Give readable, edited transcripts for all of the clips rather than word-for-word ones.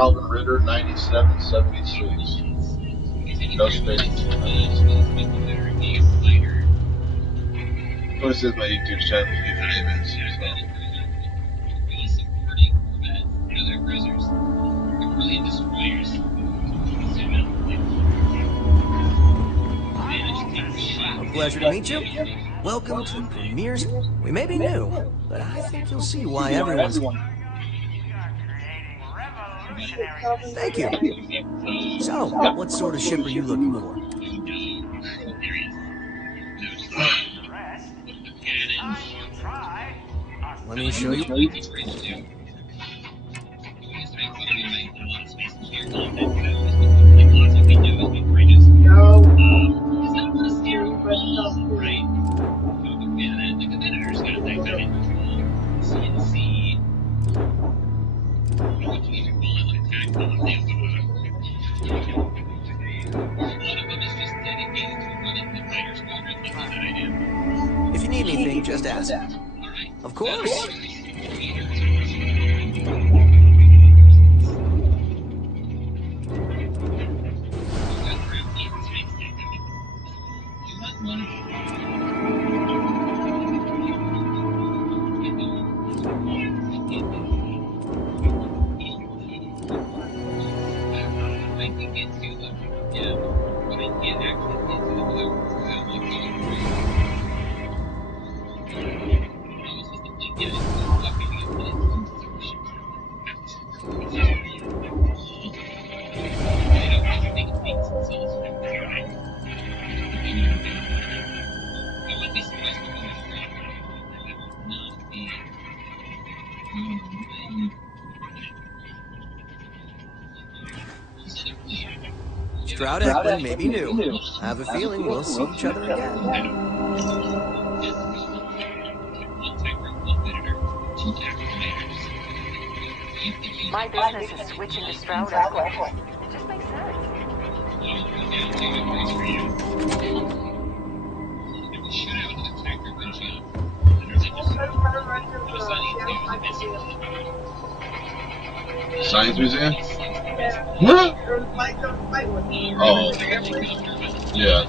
Calvin Ritter, 9776. No spaces. What is this? My YouTube channel username is. So. A pleasure to meet you. Welcome to Premier's. We may be new, but I think you'll see why everyone's. Thank you. So, what sort of ship are you looking for? Let me show you. If you need anything, just ask. Of course. Stroud Ekman may be new. I have a feeling we'll see each other again. My business is switching to Stroud Ekman. It just makes sense. Science Museum? What? Oh. Yeah.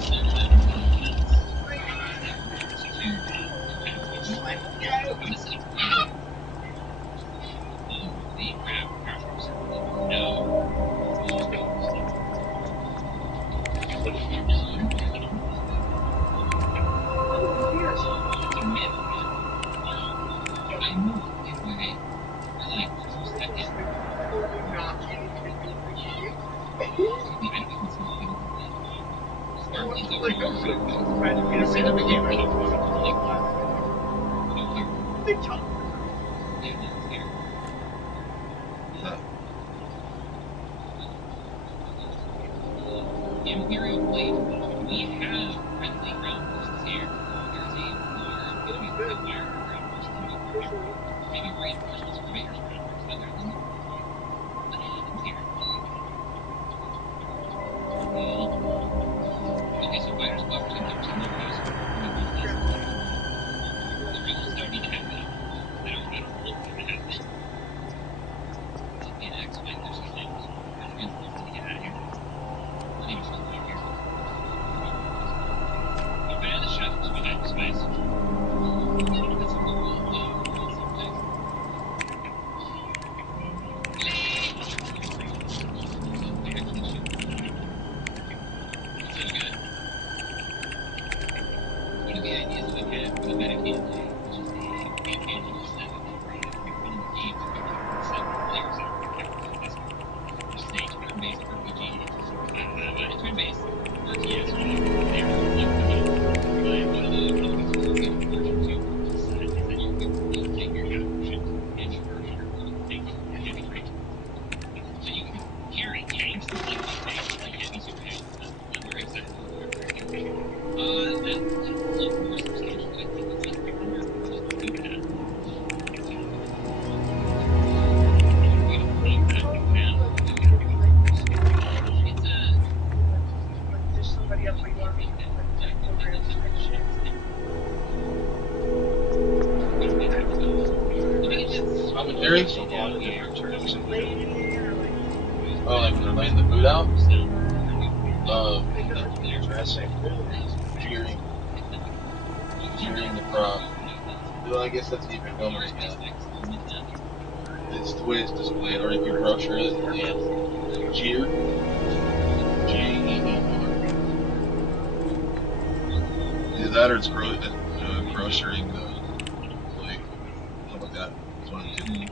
laying the food out, dressing, shearing the crop. Well, I guess that's even film right now. It's the way it's displayed, or if you brochure it, jeer, Jeer. Either that or it's brochuring the like something like that. It's one of the two.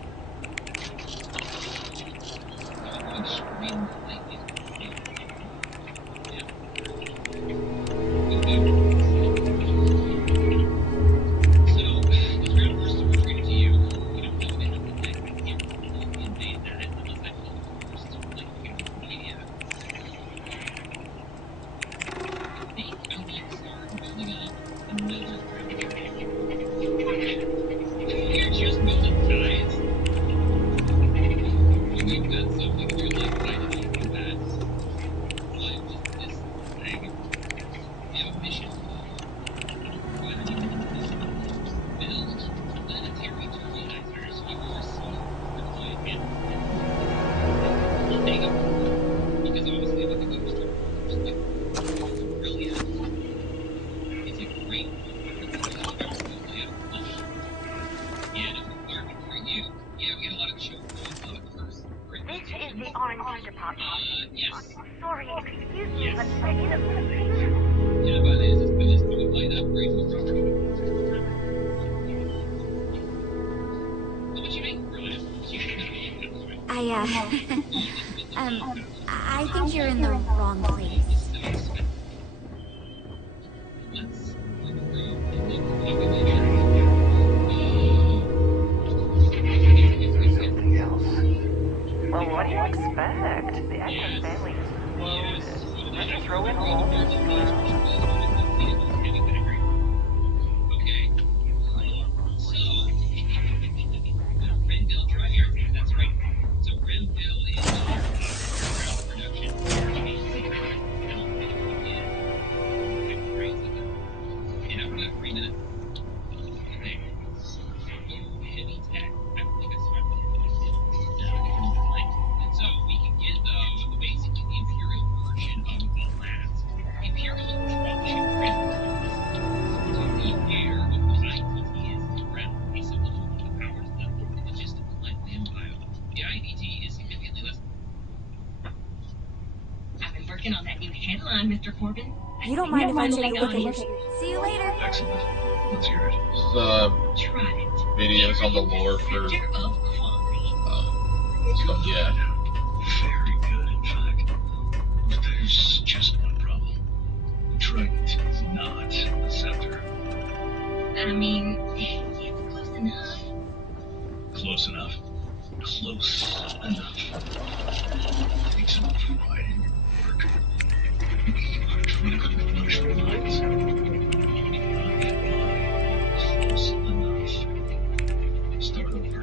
Which is the orange department? Sorry, excuse me, but they're in a... I think you're in the wrong place. Something else. Well, what do you expect? The Atkins family is loaded. Just throw in a whole bunch of Working on that new headline, Mr. Corbin. You don't mind if I take a look at your... See you later. Excellent. Let's hear it. Videos on the lore for yeah. Very good, in fact. But there's just one problem. The trident is not a scepter. I mean, it's close enough. Close enough. Close enough. Take some pride in your work. Our trinity flush your minds. Close enough. Start over.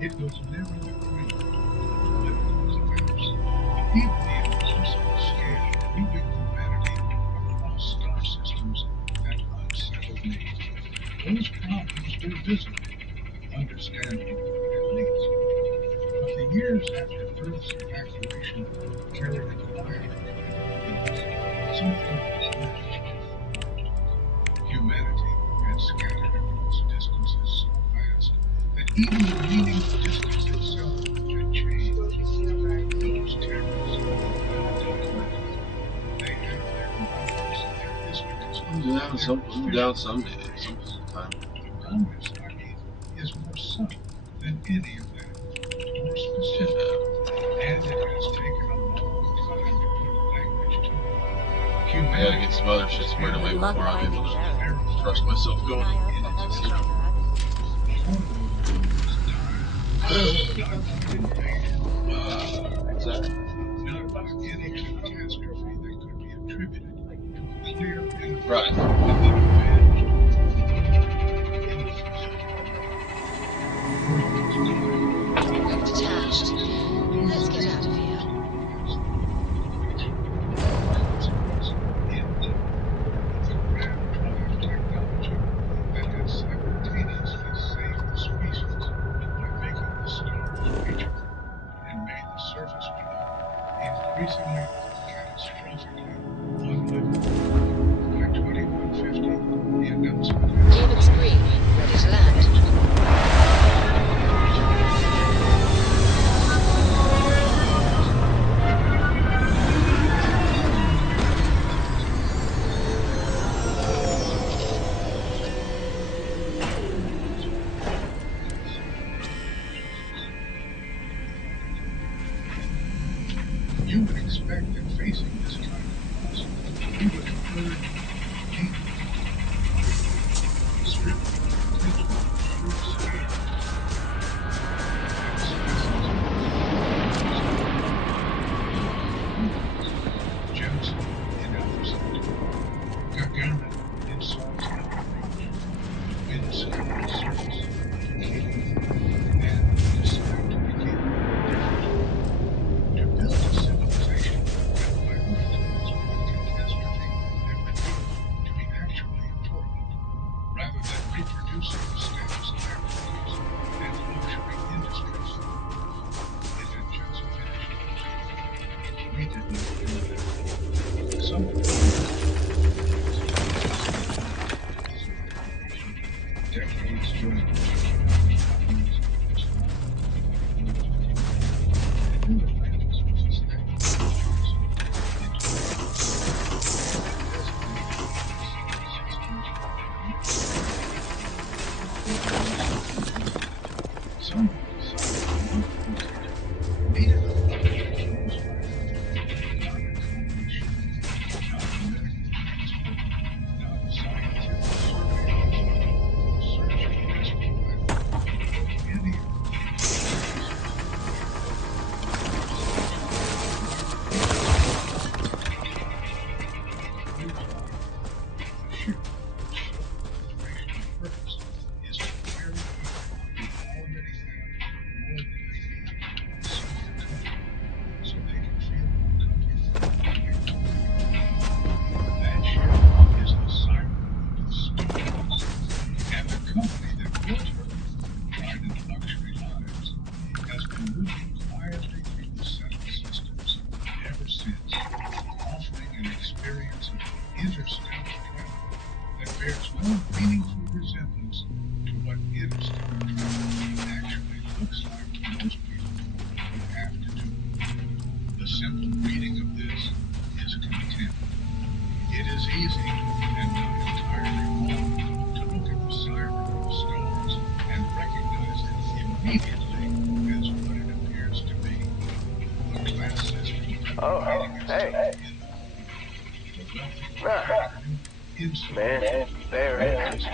It was never agreed that it was ours. Even the impossible scale of moving humanity across star systems at unsettled need. Those problems were visible, understandable at least. But the years after Earth's evacuation carried a quiet peace. Something huge formed. Humanity had scattered across distances so vast that even the meaning of distance itself had changed. Those terrors were documented. They have their numbers, their histories. Down someday, sometime. The Romulus, I mean, is more subtle than any of that, more specific, and it has taken a long time to put language to it. I gotta get some other shit squared away before I'm able to trust myself going in and just exactly. Not by any catastrophe that could be attributed to a clear benefit Right. of the event in the future. I'm detached. Let's get out of here. The grand triumph technology surface below, increasingly catastrophically unlivable. By 2150, the announcement had David Screen, ready to land. You would expect that facing this kind of loss, we would have heard painful, stripped of the potential for true scale. And species Jensen in Alpha Gagarin in Salisbury Reach, wind scoured the surface of Cape and decide to begin differently. To build a civilization that prioritized what catastrophe had revealed to be actually important, rather than reproducing the status hierarchies and luxury industries. It had just finished. We did not do that. Some of the decades during which copies of this model were new Atlantis was established into some have decided not to needed a not a coalition, not a medical transport, not a scientific survey to search for this planet or any of the ship operational purpose is to carry out what we already have more than they need, self-recovery, so they can feel more comfortable moving on. That ship is the siren of the stars, and the company that built her, trident luxury lives, has been moving quietly through the settled systems ever since, offering an experience of interstellar travel that bears no meaningful resemblance to what interstellar travel actually looks like to most people who have to do it. The simple reading of this is contempt. It is easy, and not entirely wrong, to look at the siren of the stars and recognize it immediately as what it appears to be: a class system replicating itself in the wealthy new Man, there is.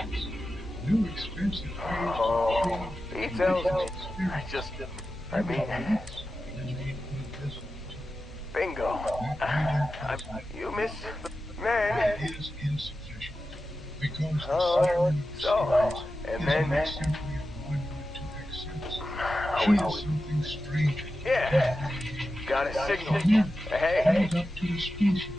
new expensive ways to He tells me. I mean, remain invisible to bingo. You miss the man. it is insufficient because the siren of the stars And is then, not simply a monument to excess. I She was, is something stranger. yeah, got a signal. Hey, Held up to a species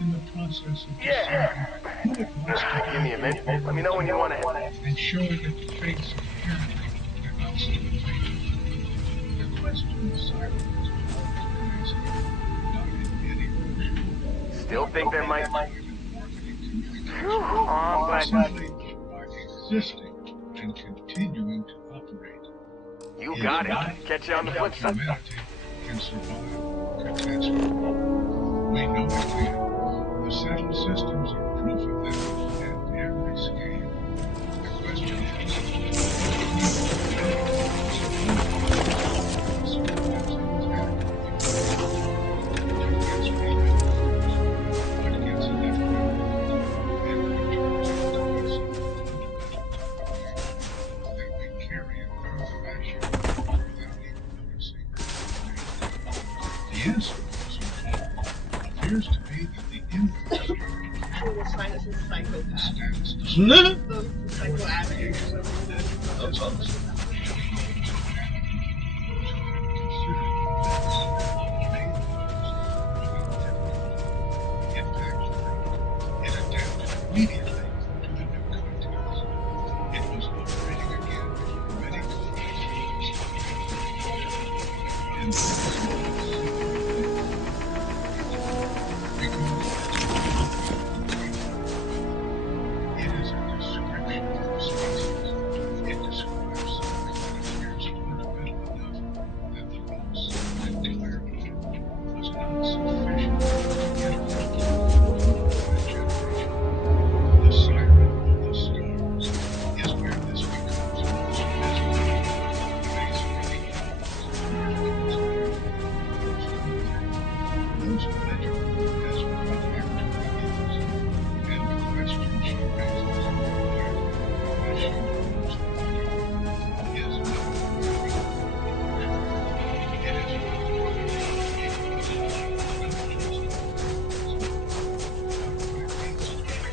in the process of deciding who it wants to give me a minute. Let me know when you want to. and showing it the face of tyranny and obstinate fate. The question the siren has always been asking, not in any rush, Still think there might. marketing communication, Oh, but simply by existing and continuing to operate. you got it. Catch you on the flip side. Humanity can survive catastrophe. We know it can. The settled systems are proof of that at every scale. The question is, what gets left behind and returns to us fundamental that we carry in our fashion without even noticing. The answer, so far, appears to be that the infrastructure will sign us as psychopaths. status Those psychoaddicts. That's awesome. It adapted immediately to the new context. It was operating again before many colonies. And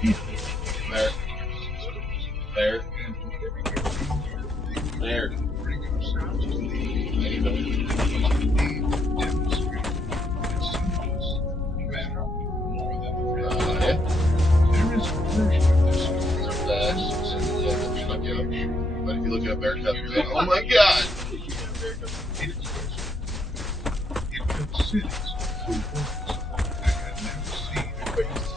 people in the There. Starfleet systems, There. and whatever technology they could There. bring ourselves to believe There you go. was the need to demonstrate that some of us matter more than the rest. Yeah. There is a version of this story So that fast. Yeah, specifically that may should not get up. reassure you. But if you look at America, Here's then, oh why. my God! It existed. It built cities on worlds that had never seen a human face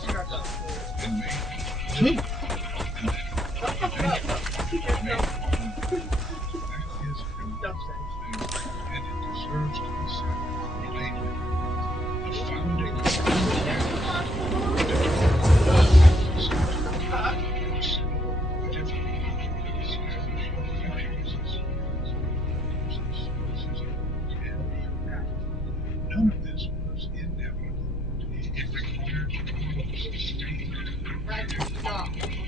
and made them livable. And then eventually made them home. That is a remarkable thing, and it deserves to be said lately. The founding of human races determined that facilitated the slow but difficult of establishing friendships and systems and beyond. None of this was inevitable. It required long, sustained cooperation.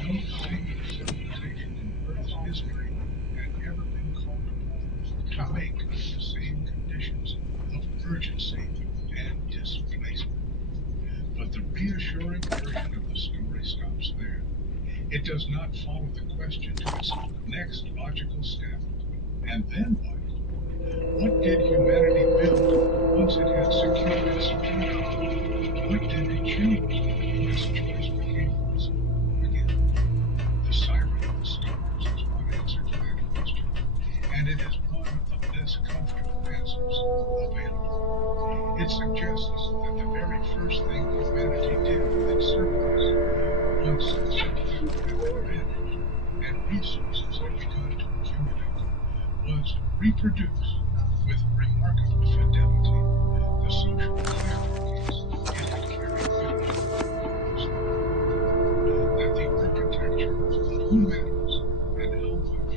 No single civilization in Earth's history had ever been called upon to make under the same conditions of urgency and displacement. But the reassuring version of the story stops there. It does not follow the question to its next logical step. And then what? What did humanity build once it had secured its survival? What did it choose once choice became possible again? The siren of the stars is what answers that question, and it is one of the less comfortable answers available. It suggests that the very first thing humanity did with its surplus, once survival had been managed and resources had begun to accumulate, was reproduce with remarkable fidelity the social hierarchies it had carried with it across the world. That the architecture of who matters and how much,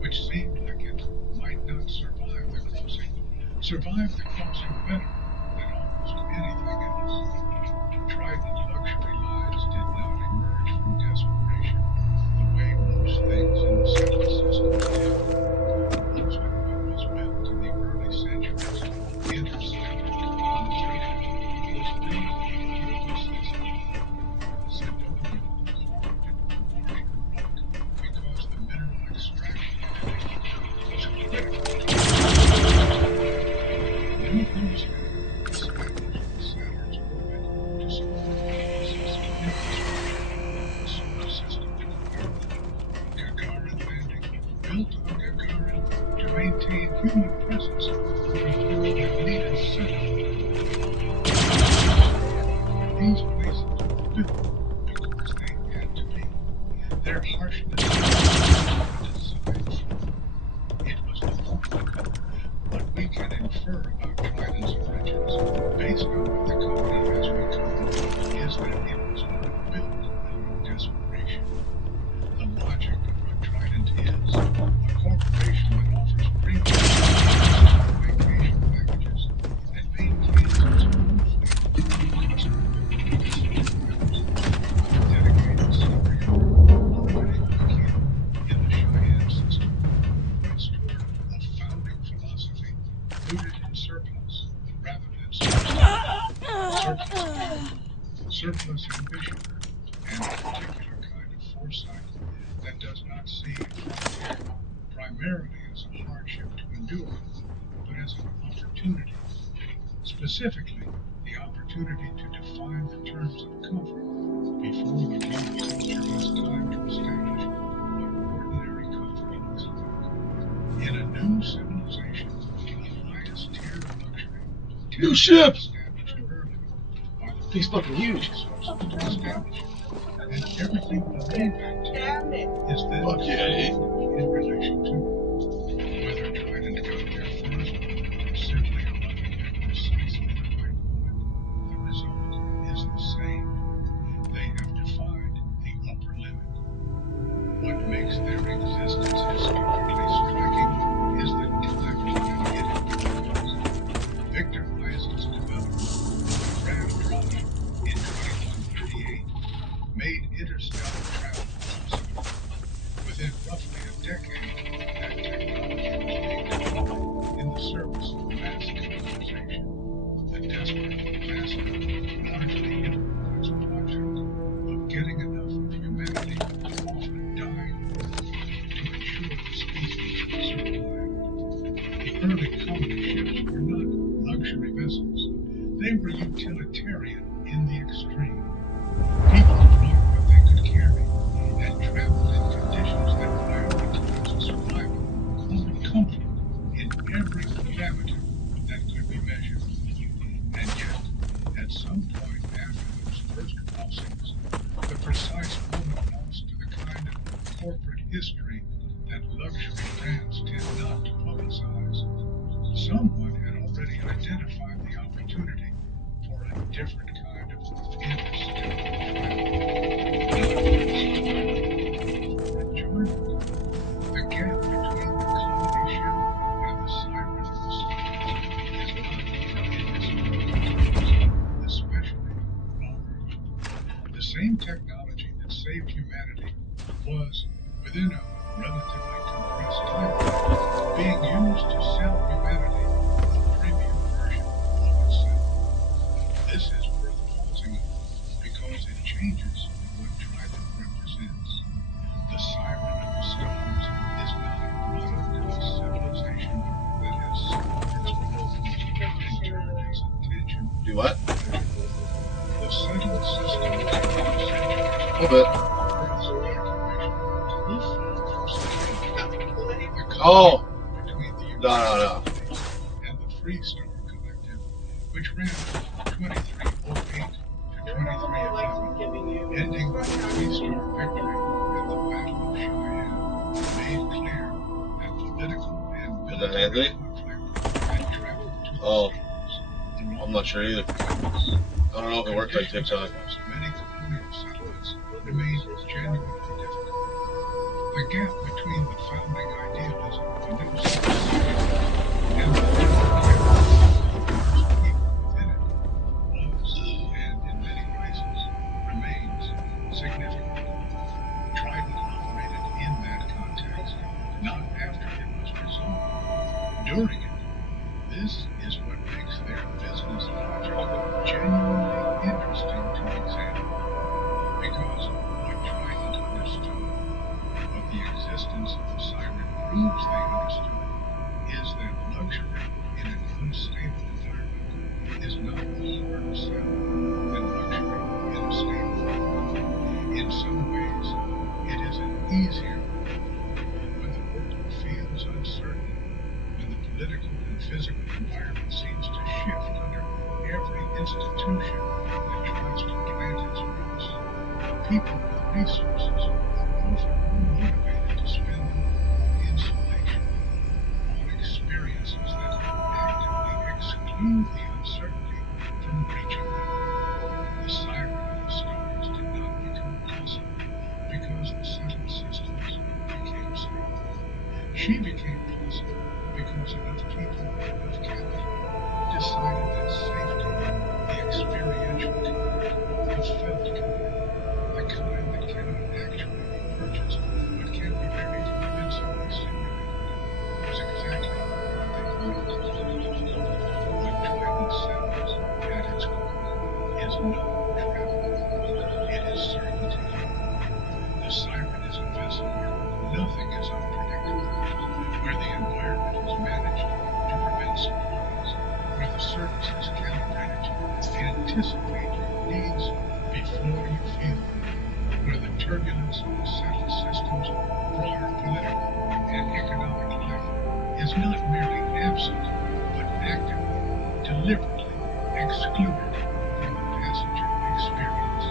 which seemed like it might not survived the crossing better than almost anything else. Trident luxury lines did not emerge from desperation the way most things in the solar system did. Most of what was built in the early centuries of interstellar colonization was built on necessity. Sidonia carved into the Martian rock because the mineral extraction technique was critical to its survival. New hemisphere established in Saturn's orbit to support the processing infrastructure of the solar system's requirement. Gagarin landing built on Gagarin to maintain human presence before it would need a second one. These places were built because they had to be. Their harshness was a design flaw. It was the point. What we can infer about Trident's origins, based on what the company has become, is that it was not built out of desperation. The logic of what Trident is, a corporation that offers premium vacation packages and maintains its own fleet of customer-facing survivors, with a dedicated stockyard orbiting the camp in the Cheyenne system, points toward a founding philosophy rooted in surplus rather than surplus power, surplus ambition, and a particular kind of foresight that does not see a frontier primarily as a hardship to endure, but as an opportunity, specifically the opportunity to define the terms of comfort before the world culture has time to establish what ordinary comfort looks like. In a new civilization, the highest tier of luxury New cannot be ship! established early by the He's fucking huge. resources to establish it, and everything below that tier is then Fuck yeah, dude. defined in relation to it. Whether Trident got there first or simply arrived at precisely the right moment, the result is the same. They have defined the upper limit. What makes their existence historically striking is the collectively it employs. Victor Isaac's development of the Grand Drive in 2138 made interstellar travel possible. Within roughly a decade, that technology was being deployed in the service of mass colonization. The desperate, massive, largely improvised project of getting enough They were utilitarian in the extreme. People brought what they could carry and traveled in conditions that prioritized survival over comfort in every parameter that could be measured. And yet, at some point after those first crossings, the precise moment lost to the kind of corporate history that luxury brands tend not to publicize, someone had already identified the opportunity for a different kind of interstellar travel. Not for exploration, for enjoyment. The gap between the colony ship and the siren of the stars is not indiscriminate, especially on Earth. The same technology that saved humanity was, within a relatively compressed timeline, being used to sell humanity a premium version of itself. This is worth pausing on because it changes what Trident represents. The siren of the stars is not a product of a civilization that has sold its clothes and turned its attention Do to what? pleasure. The settled systems of the centuries A little bit. were its occupation, from security. The Oh, conflict between the no, no, United no. States and the Free Star Collective, which ran from 2308 to 2311, ending with the Free Star victory at the Battle of Cheyenne, made clear that political and Is that military Anthony? conflict had traveled to the Oh, stars I'm along not sure with either. Atlantis. I don't know if it works like Conditions TikTok. across many colonial settlements remained genuinely difficult. The gap between the founding idealism of a new civilization and the lived reality of most people within it was, and in many places remains, significant. Trident operated in that context, not after it was resolved, during it. This is what makes their business logic genuinely interesting to examine, because what Trident understood, what the existence of the siren proves they understood, is that luxury in an unstable environment is not a harder sell than luxury in a stable one. In some ways, it is an easier one. When the world feels uncertain, when the political and physical environment seems to shift under every institution that tries to plant its roots, people with resources are often more motivated to spend them on insulation, on experiences that actively exclude the uncertainty from reaching them. The siren of the stars did not become possible because the settled systems became stable. She became possible because enough people with enough capital decided that safety, the experiential kind, the felt kind, the kind that cannot actually be purchased but can be very convincingly simulated, was exactly what they needed to do. What Trident sells at its core is not travel, it is certainty. The siren is a vessel where nothing is unpredictable, where the environment is managed to prevent surprise, where the surface is calibrated to anticipate your needs before you feel them, where the turbulence of the settled system's broader political and economic life is not merely absent, but actively, deliberately excluded from the passenger experience.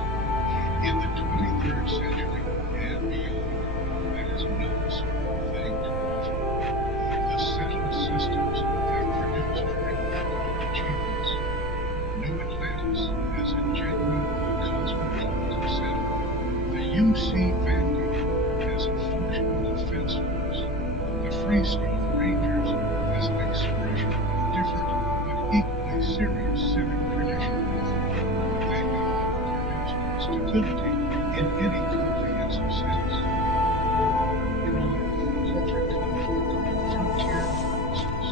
In the 23rd century and beyond, that is not a small thing to offer. The settled systems have produced remarkable achievements. New Atlantis as a genuine cosmopolitan center, the UC Vanguard as a functional defense force, the Free Star Rangers as an expression of different but equally serious civic tradition. They have not produced stability in any comprehensive sense. War, crime, corporate conflict, frontier lawlessness.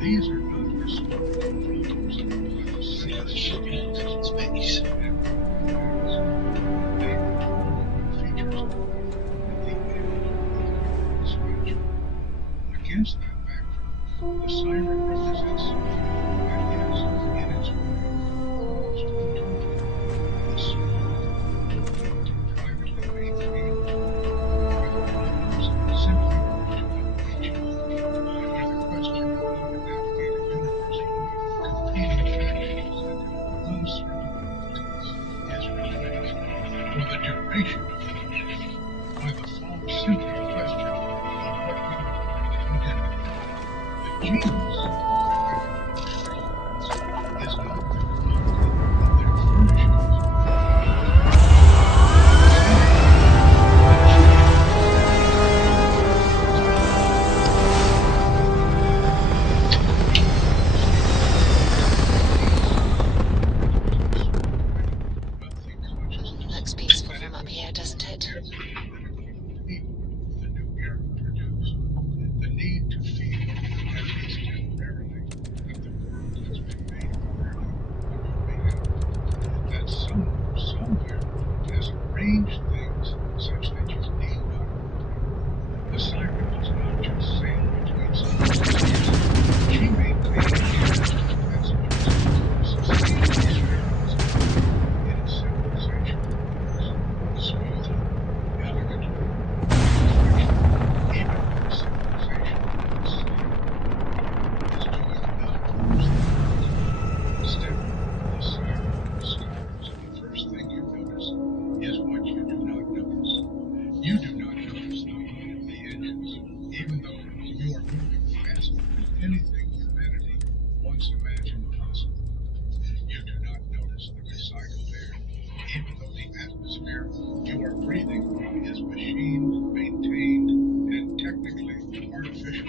These are not historical problems that the settled systems solved and wrote romance. They are ongoing features of life at the end of global expansion. Against that backdrop, the siren represents something that is, in its way, inspiration by the false simple question of what you would like for dinner. The genius behind the experiments is not the quality of their furnishings, but the Looks peaceful from up here, doesn't it? The new era produced the need to feel, at least temporarily, that the world has been made fairly on your behalf. That someone, somewhere, has arranged things such that you need not worry. The siren does not just sail between civilizations. She maintains the air for the passengers who sustain experience in a civilization smoothly, elegantly, even when civilization itself is doing none of those things. Stepping over the siren or the stars, the first thing you notice is what you do not notice. You do not notice the hum of the engines, even though you are moving faster than anything humanity once imagined possible. You do not notice the recycled air, even though the atmosphere you are breathing is machined, maintained, and technically artificial,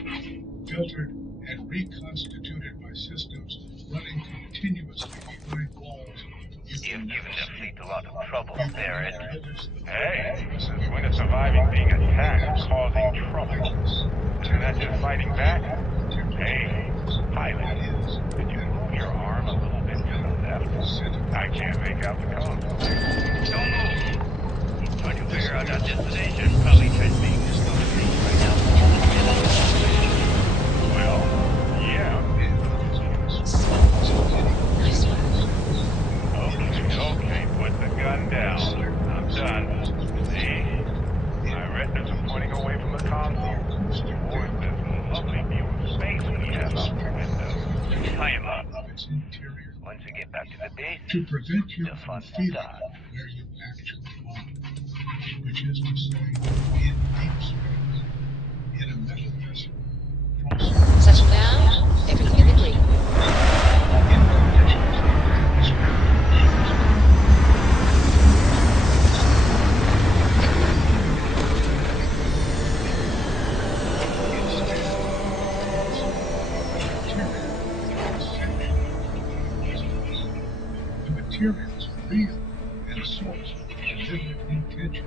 filtered and reconstituted by systems running continuously behind walls you You've can given never the see. fleet a lot of trouble You up do there, not Ed. notice the Hey, threat since you when is estimate surviving being the attacked absolute causing trouble? blackness, Isn't that just temperature, fighting back? temperature Hey, index, pilot, that is, could you at move your arm a little bit to the left? I can't make out the code. Don't move! Trying to figure out our destination. Probably transmitting this conversation right now from the other end of the hallway. Well, yeah. Nice work. Okay, put the gun down. I'm done. See? My retinas are pointing away from the console towards this lovely view of space we have out the window. Tie him up. Once we get back to the base, to prevent you the from fun feeling starts. where you actually are, which is to say, in deep space, in a metal vessel, crossing Settle down. Everything in the green. in conditions the atmosphere shows instead, the material essentially cosmos. The material's real and source of deliberate intention,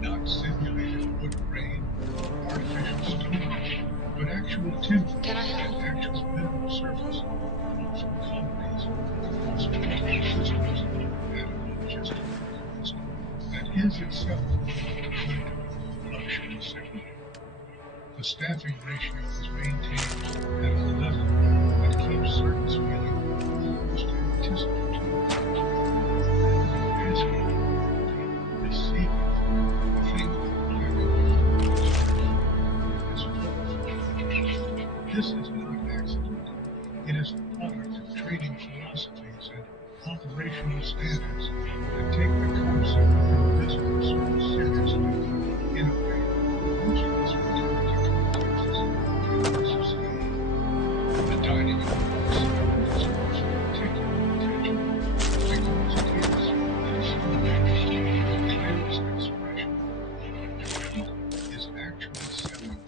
not simulated wood grain or artificial stone, but actual timber Can I help? and actual mineral surface brought from colonies across multiple systems at a logistical cost that is itself going to be luxury secondary. The staffing ratio is maintained at a level that keeps service feeling almost anticipatory. Asking, receiving, the thing back is full of flow. This is not accident. It is the product of training philosophies and operational standards that take the concept of invisible service seriously in a way most hospitality contexts cannot sustain. The dining and bar segment deserves particular attention because it is, in some ways, the clearest expression of what the fleet is actually selling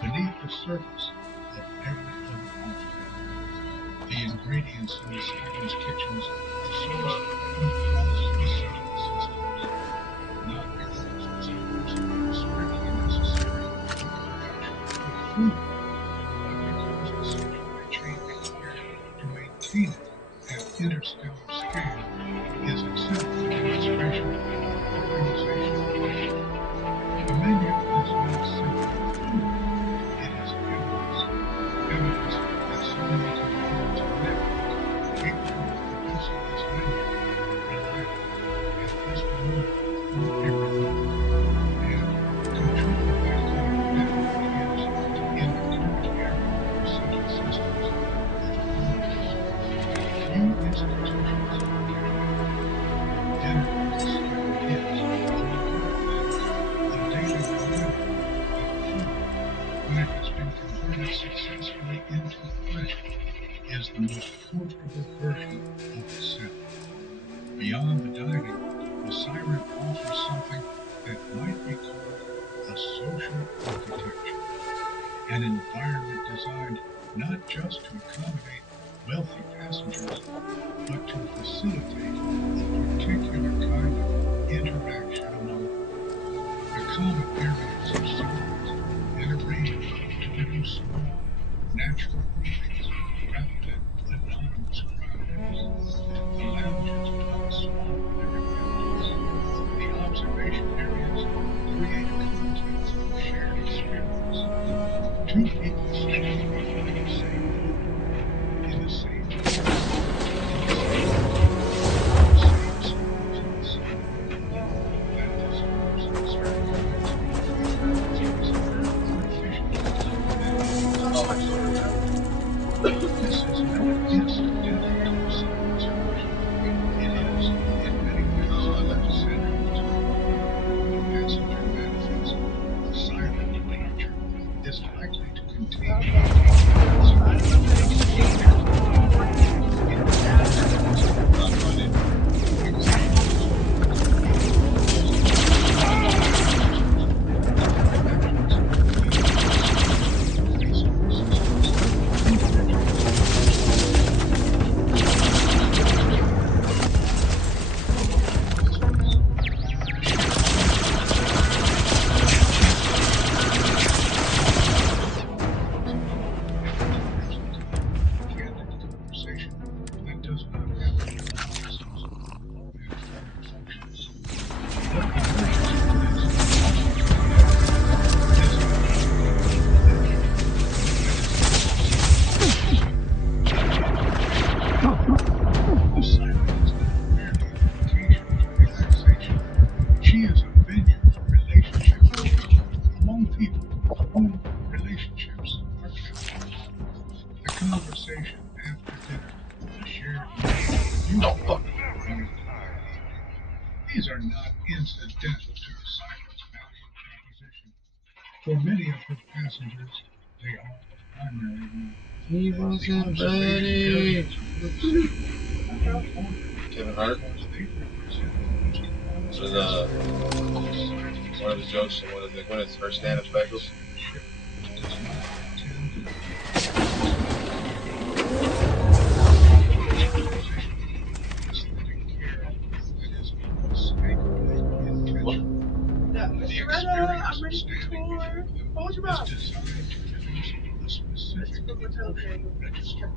beneath the surface of every other offering. The ingredients in the Siren's kitchens are sourced from across the subtle systems, not because it's absolutely strictly necessary, Beyond the dining, the siren offers something that might be called a social architecture, an environment designed not just to accommodate wealthy passengers, but to facilitate a particular kind of interaction among them. The common areas are sized and arranged to produce small, natural groupings rather than anonymous crowds. The lounges block smaller living areas. The observation areas create a context of shared experience. Two people standing behind the same window, in the same place, in the same room, with the same stars in the sky. That deserves certain kinds of praise more efficiently than others. This is not incidental to the siren's function. It is, in many ways, central to it. The passenger manifest of a siren departure is likely to contain that does not have mechanisms and formal functions. What emerges the siren is not merely a location for relaxation. She is a venue for relationship building among people for whom relationships are paramount. The conversation after dinner, a shared meal, usually running late. These are not incidental to the siren's value proposition. For many of her passengers, they are the primary one. He wasn't ready. Kevin Hart. They represent the most honest Was aspect of the siren's one of his jokes from one of his first stand-up specials. ship does not intend to aesthetic care that is unmistakably intentional. The experience of standing before them is designed to produce a specific emotional register,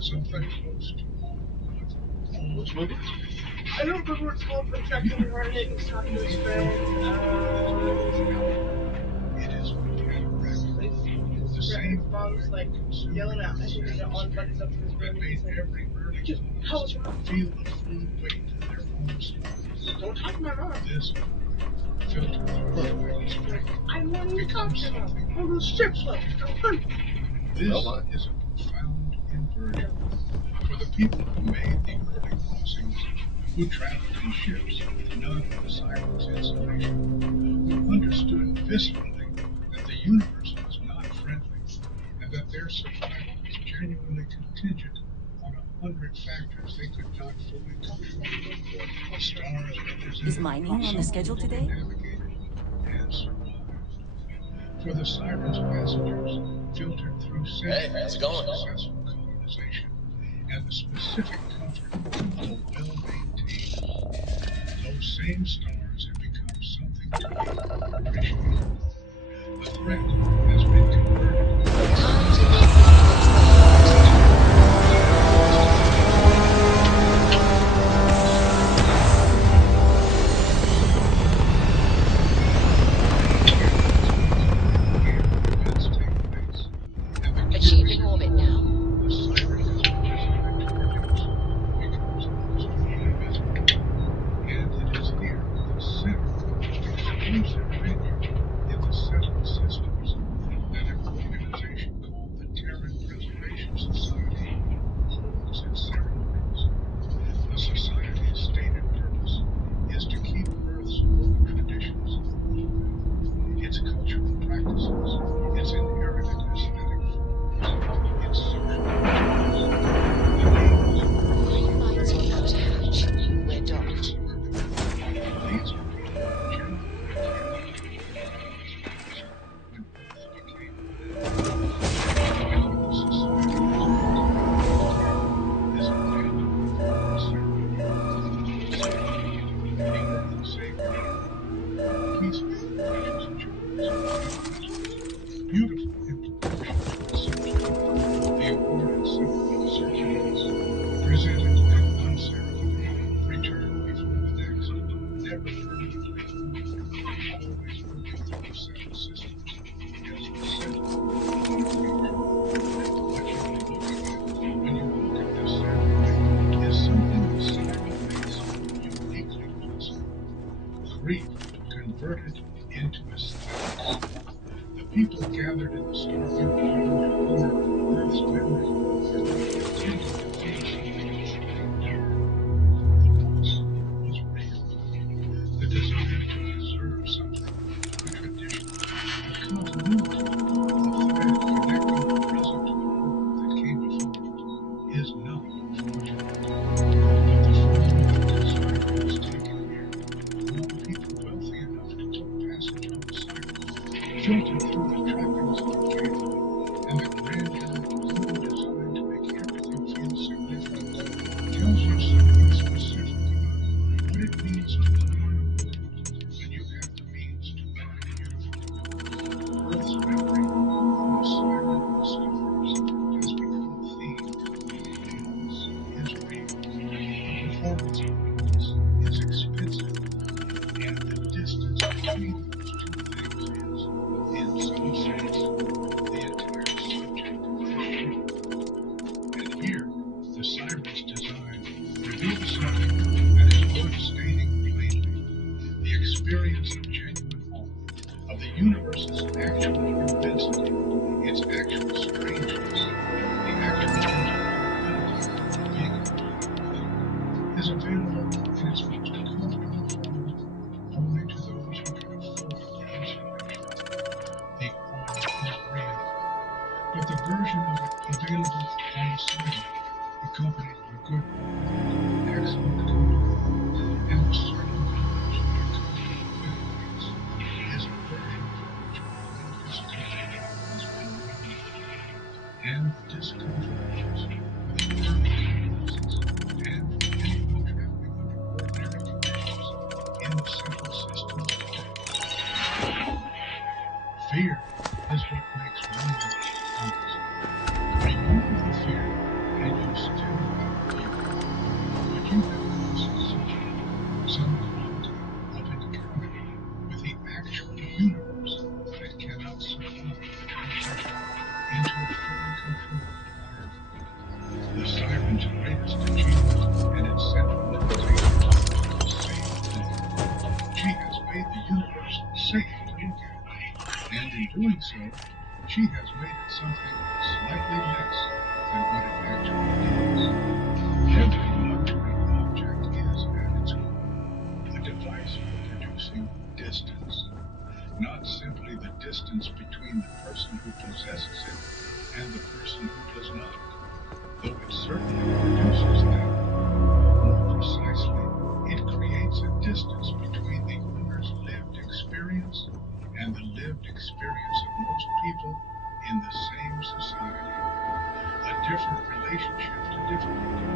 something close to all Which movie? I don't remember what it's called, but it's got Kevin Hart in it. He's talking to his friend. It is panoramic. The same mom's like yelling out. I think they're on buttons up to his room. that made every early colonist feel the full weight of their own storms. Don't talk to my mom. This filtered through the atmosphere I'm one you talk becomes to. something All those strip clubs. This is a profound inversion. For the people who made the early crossings, who traveled in ships none of the siren's insulation, who understood viscerally that the universe was not friendly, and that their survival was genuinely contingent on 100 factors they could not fully control. The stars represented Is mining on the schedule something to be today? navigated and survived. For the siren's passengers, filtered through centuries of successful colonization and the specific comfort of a well-maintained home, those same stars have become something to be appreciated. The threat has been converted. Time to live with what's behind. Here events take place, and the Achieving curious orbit now. the siren has been designed to produce becomes almost invisible. And it is here grief converted into aesthetics. The people gathered in the Starfield garden to honor Earth's memory are not pretending to feel something they don't. The loss was real. The desire to preserve something, a tradition, a continuity, a thread connecting the present to the world that came before it, is not fraudulent. But the fraudulent desire is taken here. All people wealthy enough to book passage on the siren, filtered through the trappings of a camp, and the grandeur of a room designed to make everything feel significant, tells you something specific about what it means to honor a world when you have the means to buy uniform. Earth's memory from the siren and the stars has become a theme. The loss is real. The performance of the loss is expensive, and the distance between those two things is, in some sense, the entire subject of this show. And here, the siren's design reveals something that is worth stating plainly: the experience of genuine awe, of the universe's actual immensity, its actual strangeness, the actual improbability of being embodied within it, is available in its most comfortable form only to those who can afford the consideration. The awe is real, but the version of it available on the siren, accompanied by good weather, excellent company, and the certain knowledge that a comfortable bed awaits, is a version for which all discomfort has been removed. And the discomfort goes for the ordinary masses and for anyone traveling under ordinary conditions in the central system's orbit. Fear is what makes wonder honest. Remove the fear, and you still have beauty. But you have lost something, some quality of encounter with the actual universe that cannot survive the transition into a fully controlled environment. The siren's greatest achievement and its central limitation are the same thing. She has made the universe safe to look at, and in doing so, she has made it something slightly less than what it actually is. Every luxury object is, at its core, a device for producing distance. Not simply the distance between the person who possesses it and the person who does not, though it certainly produces that. More precisely, it creates a distance between the owner's lived experience and the lived experience of most people in the same society. A different relationship to difficulty,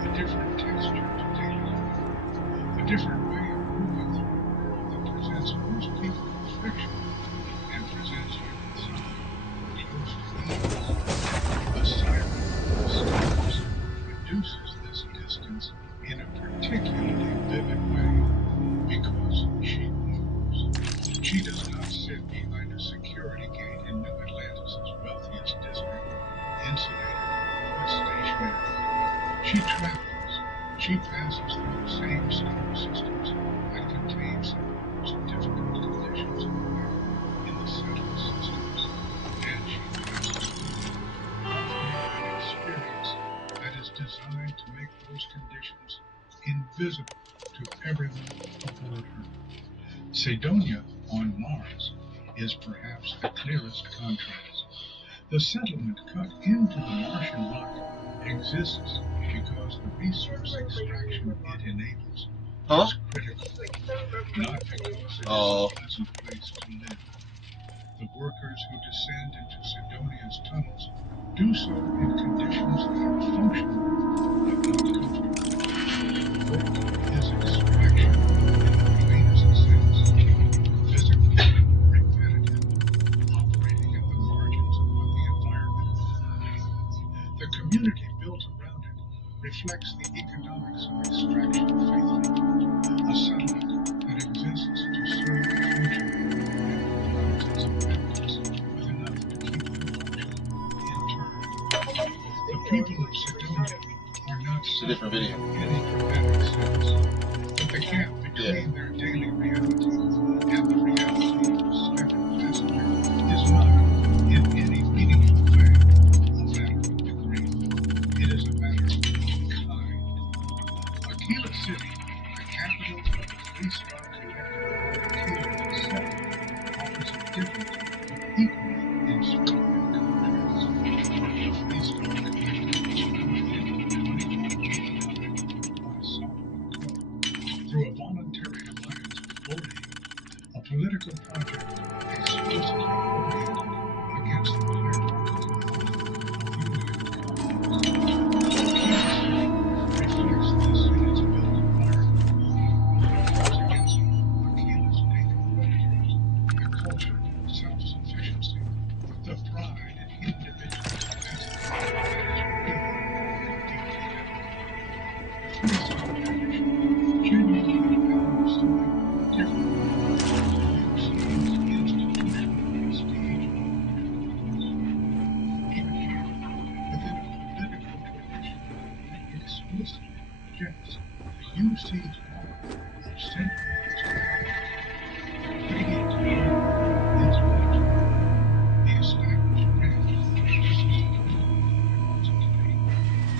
a different texture to daily life, a different way of moving through a world that presents most people with friction and presents you with something close to ease. The siren from the stars produces this distance in a particularly vivid way because she moves. She does not sit behind a security gate in New Atlantis' wealthiest district, insulated but stationary. She travels. She passes through the same star systems that contain some of the most difficult conditions on Earth in the central systems. And she passes through them, offering an experience that is designed to make those conditions invisible to everyone aboard her. Cydonia on Mars is perhaps the clearest contrast. The settlement cut into the Martian rock exists because the resource extraction it enables is critical, not because it is a pleasant place to live. The workers who descend into Cydonia's tunnels do so in conditions that are functional but not comfortable. Work is extraction in the plainest sense, physical, repetitive, operating at the margins of what the environment will permit. The community built around it reflects the economics of extraction faithfully, a settlement that exists to serve a function and provides its inhabitants with enough to keep them functioning in turn. The people of Cydonia are not It's a different suffering video. in any dramatic sense, but the gap between their daily reality city, the capital of the three-star collective called Aquila itself, offers a different but equally inspiring contrast. The three-star collective was founded in 2589 by Solomon Coe through a voluntary alliance with Boarding, a political project explicitly oriented against the hierarchical model of United Colonies. Aquila City reflects this in its built environment. It goes against Aquila's native predators, the culture of self-sufficiency, the pride in individual capacity that is real and deeply held. The three-star tradition genuinely values something different: the UC's institutional prestige and importance. Even here, within a political tradition that explicitly rejects the UC's model of centralized power, putting it to home is vital. The established branch versus the newly diversified,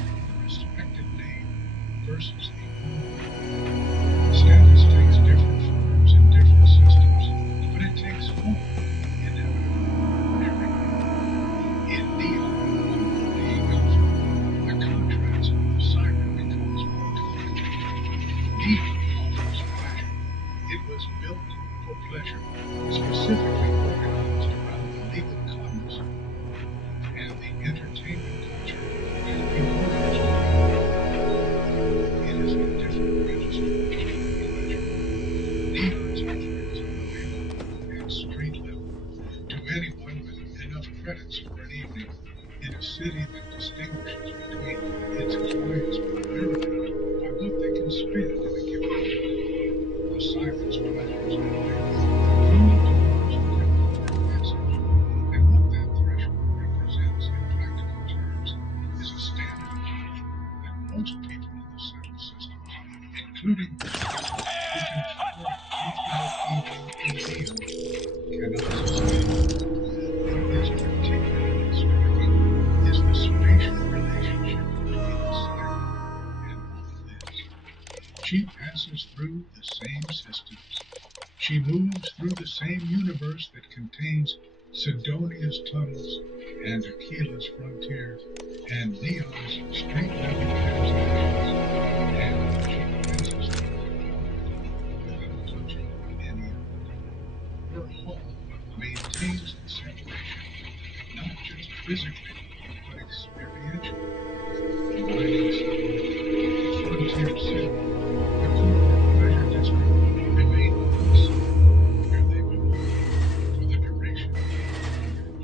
the respected name versus the unknown. Status takes different forms in different systems, but it takes form inevitably everywhere. In Neon, embodying Alpha, the contrast with the Siren becomes more compelling. Neon offers pleasure. It was built for pleasure, specifically organized around the legal commerce of war and the entertainment culture that emerged from war. It is a different register of pleasure. Neon's offerings are available at street level to anyone with enough credits for an evening in a city that distinguishes between its clients primarily by what they can spend in a given month. The Siren's pleasures, however, appeal to those who can afford passage, and what that threshold represents in practical terms is a standard of life that most people in the settled systems, including those who can afford a comfortable evening in Neon, cannot sustain. What is particularly striking is the spatial relationship between the Siren and all this. She passes through the same systems. She moves through the same universe that contains Sidonia's tunnels and Aquila's frontier and Neon's street-level transactions, and she passes through all of it without touching any of it. Her hull maintains the separation, not just physically, but experientially. The mining settlement, the frontier city, the corporate pleasure district remain unseen where they belong for the duration of the voyage.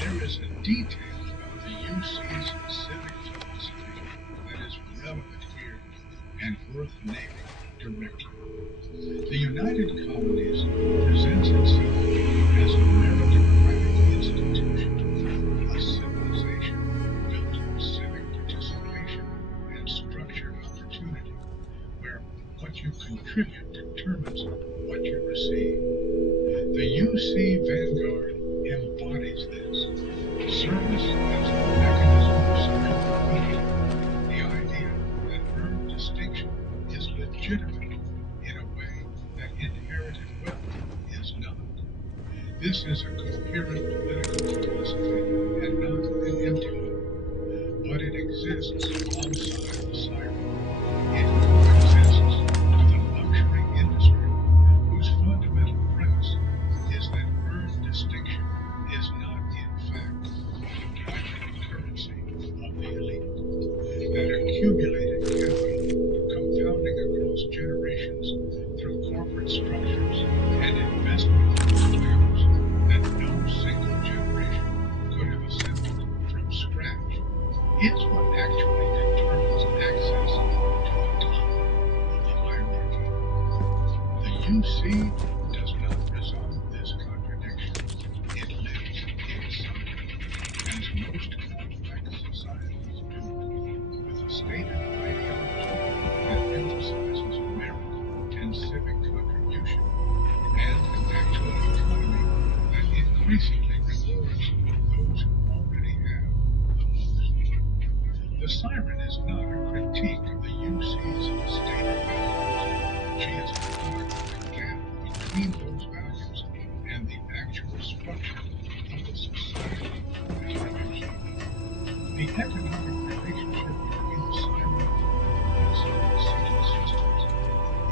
There is a detail about the UC's civic philosophy that is relevant here and worth naming directly. The United Colonies presents itself as a meritocratic institution, a civilization built on civic participation and structured opportunity, where what you contribute determines what you receive. The UC Vanguard embodies this. Service as the mechanism of social mobility, the idea that earned distinction is legitimate in a way that inherited wealth is not. This is a coherent political philosophy and not an empty one, but it exists alongside the Siren. It coexists with a luxury industry whose fundamental premise is that earned distinction is not, in fact, the primary currency of the elite, that accumulated capital, compounding across generations through corporate structures and investment portfolios that no single generation could have assembled from scratch, is what actually determines access to the top of the hierarchy. The UC does not resolve this contradiction. It lives inside it, as most complex societies do, with a stated ideology that emphasizes merit and civic contribution, and an actual economy that increasingly rewards those who already have the most. The Siren is not a critique of the UC's status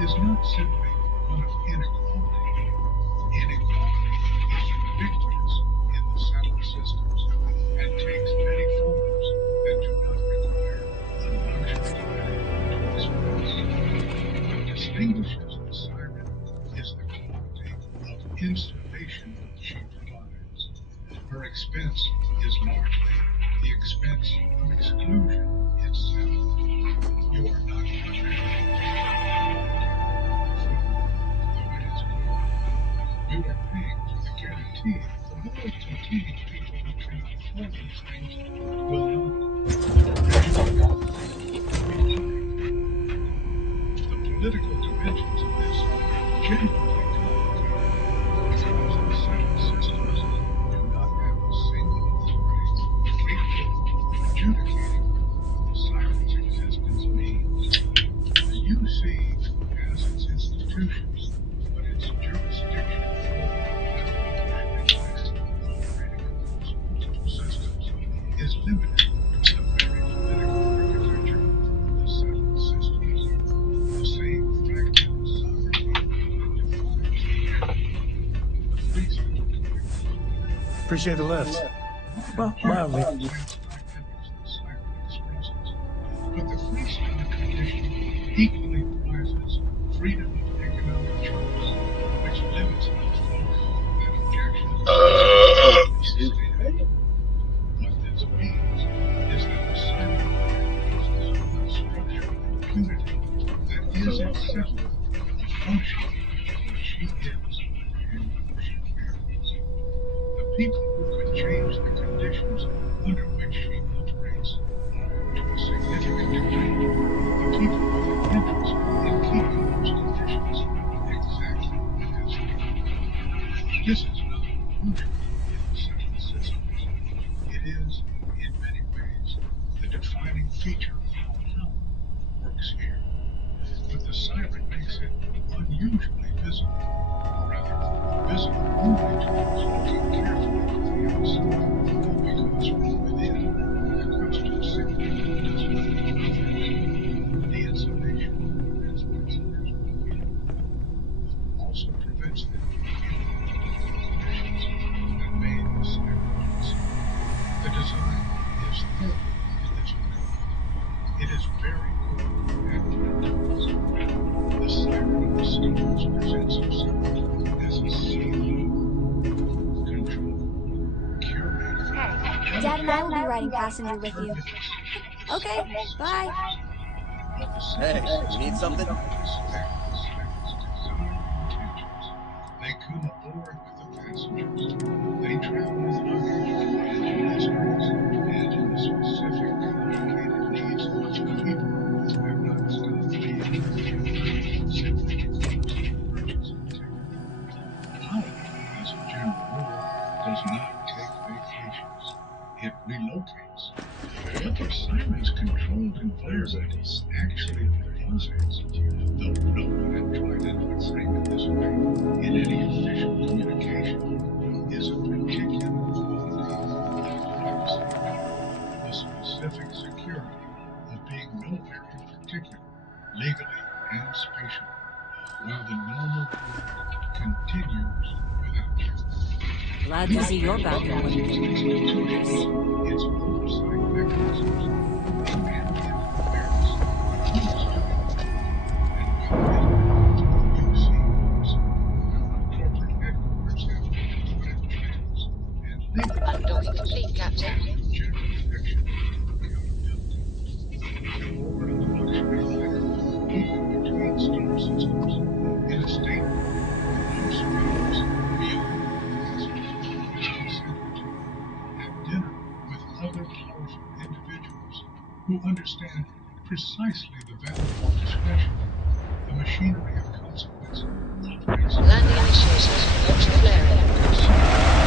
is not simply one of inequality. Inequality is ubiquitous in the settled systems and takes many forms that do not require a luxury to express. What distinguishes the siren is the quality of insulation she provides. Her expense is largely the expense of exclusion itself. You are not primarily food, though it is good. You are paying for the guarantee the world to teach people who cannot afford these things will not. The political dimensions of this are genuinely complicated because the settled systems do not have a single authority capable of adjudicating what the siren's existence means. The UC has its institutions, but its jurisdiction over the multi-player operating across multiple systems is limited by the very political architecture of the settled systems. The same fragmented sovereignty that defines the empire of the freestyle conditions. Appreciate the lift. Well, mildly. Advanced dynamics the siren expresses. But the freestyle condition equally prizes freedom of economic choice, which limits the authority that objection is sustainable. What this means is that the siren recognizes a structural impunity that is itself a function of what she is and who she carries. The people who could change the conditions under which she operates are, to a significant degree, the people with an interest in keeping those conditions exactly as they are. This is not unusual in the settled systems. It is, in many ways, the defining feature of how power works here. But the siren makes it unusually visible, or rather, visible only to those looking carefully from the outside, because from within, the question simply does not affect it. The insulation, as prisoners also prevents them from feeling the political conditions that made the siren possible. The design is thorough in this regard. It is very good at what it does. The siren of the stars presents himself as a sealer, controller, curator, Hey, Dad and I will be riding passenger with you. Okay, bye. but the Hey, settled you need systems do something? not respect the siren's desire intentions. They come aboard with the passengers. They travel with luggage and mysteries and the specific complicated needs of people who have not stopped being human simply because they purchase a ticket. Power, as a general rule, does not take vacations. It relocates. What the siren's controlled environment actually provides, though no one had tried to frame it this way in any official communication, is a particular quality of privacy, the specific security of being nowhere in particular, legally and spatially, while the normal world continues without you. Glad to see you're back in one piece. Its oversight mechanisms, the ambient awareness that understood and well visible to the UC policy, corporate headquarters have audit trails and legal Undocking complete, Captain. general direction and accountability. You board a luxury liner moving between star systems in a stateroom with no screens beyond what the passengers have consented to. Have dinner with other powerful individuals who understand precisely the value of discretion. The machinery of consequence operates Landing initiated. Watch the flaring.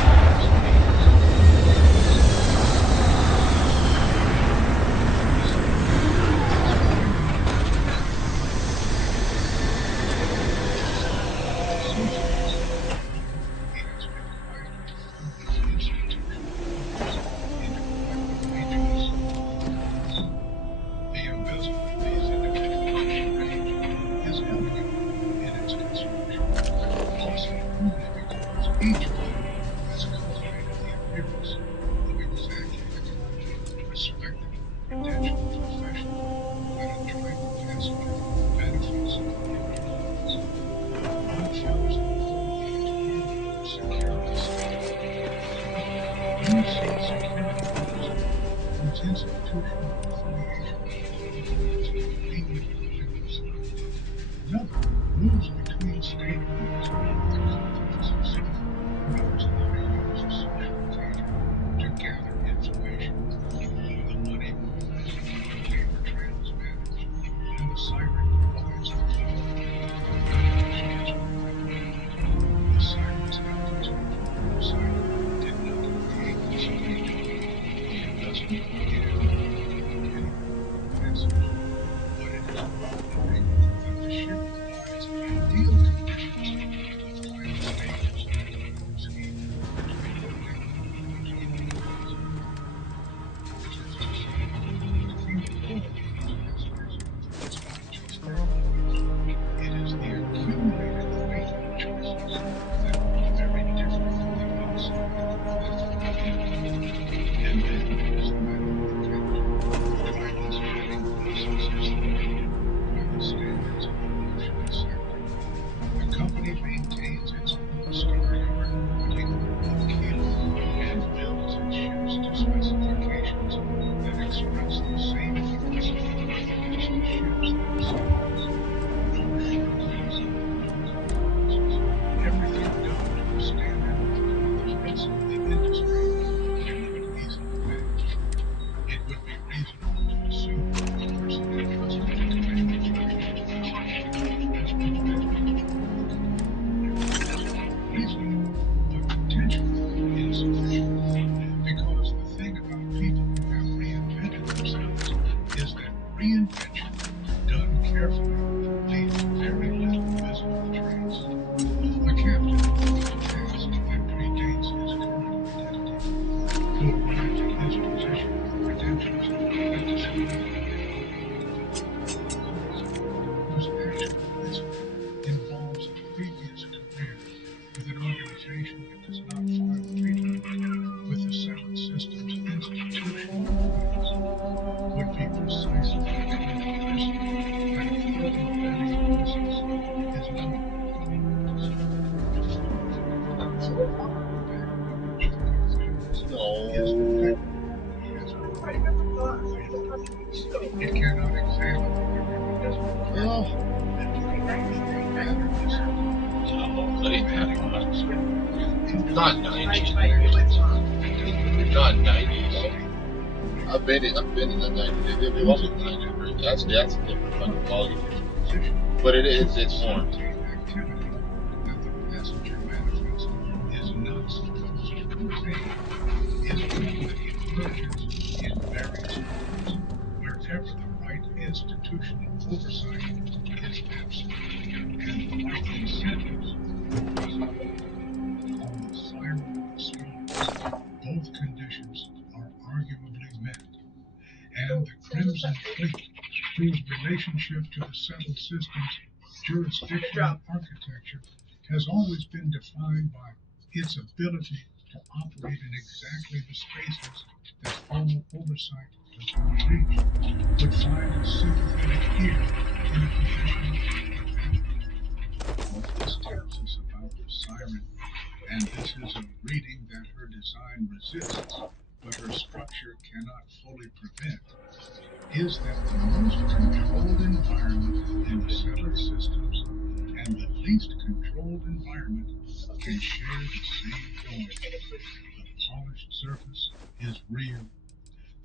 He has been quietly funneling institutional funds into collective agents. The embezzlement these institutional affiliation is conveniently linguistic. Another moves between stateholders with the confidence of someone who knows how to use a social occasion to gather information. The money moves, the paper trail is managed, and the siren provides the flow. The connection is required. The siren's altitude and oversight did not create this arrangement. The investment began without any formal message, but it is ordinary that the ship provides ideal conditions for the final stages of the control scheme to be worked out between the parties involved. Which is to say, to be the loyalty of the masters is not just their orders, it is the accumulated weight of choices that are very different from the outside than from within. And then there is the matter of protection. Trident's vetting process is thorough by the standards of the commercial sector. The company maintains its own star yard between Earth and Keel and builds its ships to specifications that express the same philosophy as the ships themselves. No shortcuts, no compromises, everything done to a standard that the rest of the industry cannot easily match. It would be reasonable to assume that the person entrusted to command the Trident has perfected the formula. Reasonable, but potentially insufficient. Because the thing about people who have reinvented themselves is that reinvention, done carefully, leaves very little visible trace. A captain with a past that predates his current identity, who arrived at his position with credentials that describe him accurately. A consul whose actual history involves a previous career with an organization that does not file paperwork with the Settled Systems institutional requirements would be precisely the kind of person that a thorough vetting process is not required to support. Another fact we wish to emphasize is the fact that money has been it cannot examine the derivatives more carefully than traders. Rather, this involves vetting the circumstantial Not influence 90s, of dude. Not deliberation 90s. I've been in the 90s. They've Those all been in the 90s. electronic That's a systems different are fucking put ballgame. into position But to it's more. facilitate activity that the passenger manifest is not supposed to contain, is one that emerges in various forms wherever the right institutional oversight is absent and the right incentives are present. On the Siren of the Stars, both conditions are arguably met, and the Crimson Fleet, whose relationship to the settled system's jurisdictional architecture has always been defined by its ability to operate in exactly the spaces that formal oversight does not reach, would find a sympathetic ear in a position of advantage. What this tells us about the Siren, and this is a reading that her design resists, but her structure cannot fully prevent, is that the most controlled environment in the settled systems and the least controlled environment can share the same point. The polished surface is real.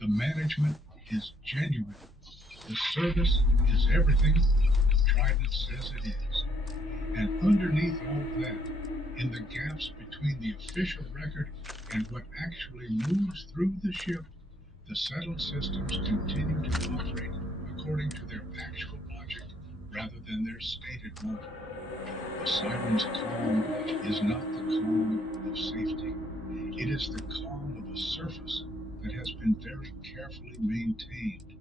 The management is genuine. The service is everything Trident says it is. And underneath all that, in the gaps between the official record and what actually moves through the ship, the settled systems continue to operate according to their actual logic rather than their stated one. The siren's calm is not the calm of safety. It is the calm of a surface that has been very carefully maintained.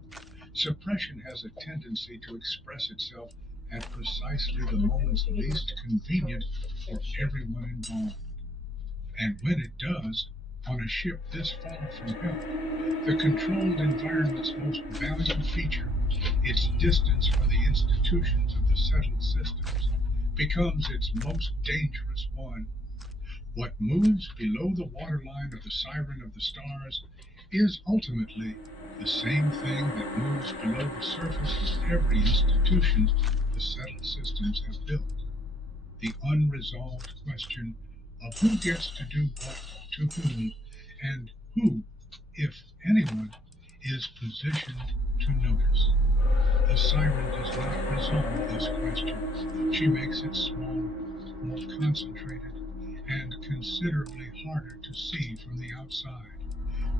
Suppression has a tendency to express itself at precisely the moments least convenient for everyone involved. And when it does, on a ship this far from help, the controlled environment's most valued feature, its distance from the institutions of the settled systems, becomes its most dangerous one. What moves below the waterline of the Siren of the Stars is ultimately the same thing that moves below the surface of every institution the settled systems have built. The unresolved question of who gets to do what to whom, and who, if anyone, is positioned to notice. The siren does not resolve this question. She makes it smaller, more concentrated, and considerably harder to see from the outside,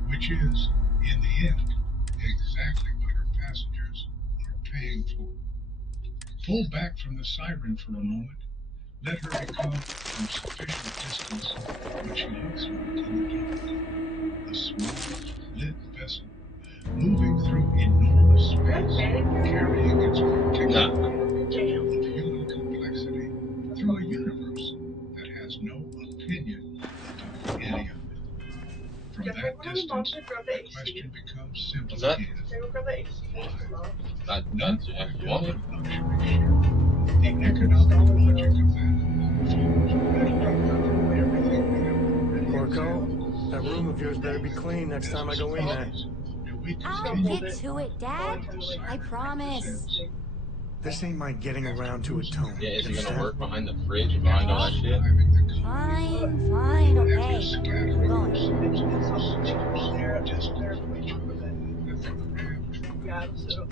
which is, in the end, exactly what her passengers are paying for. Pull back from the siren for a moment. Let her become from sufficient distance what she looks like in the dark. A small, lit vessel moving through enormous space, carrying its particular cargo of human complexity through a universe that has no opinion about any of it. From that distance, the question becomes simple again. Why? Not for luxury ship. The economic logic of that follows practically everything we have already Porco, examined. that room of yours better be clean next time I go in there. Do we I'll continue get to it, Dad. I promise. This ain't my getting around to it tone. Yeah, is it gonna Understand? work behind the fridge and behind all that shit? Fine, fine, okay. I'm going.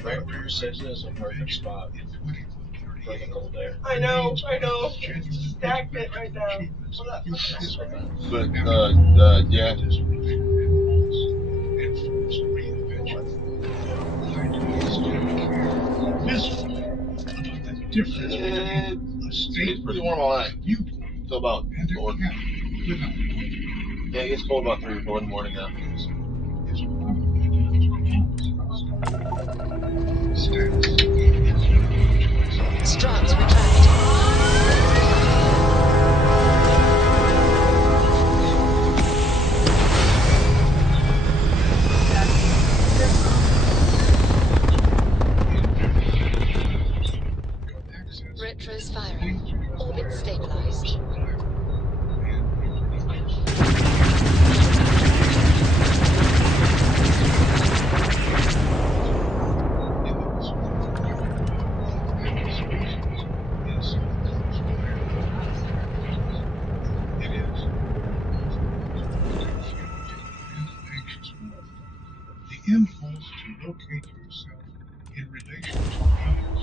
Right where you're sitting is a perfect spot for the cold air. I know. Stagnant right now. But yeah. Why do we still care viscerally about the difference between a state It's pretty warm all night. viewpoint Till about and a 4. cat without one? Yeah, it gets cold about 3 or 4 in the morning now. Is probably status is not a choice. Struts retract. Retros firing. Orbit stabilized. The impulse to locate yourself in relation to others,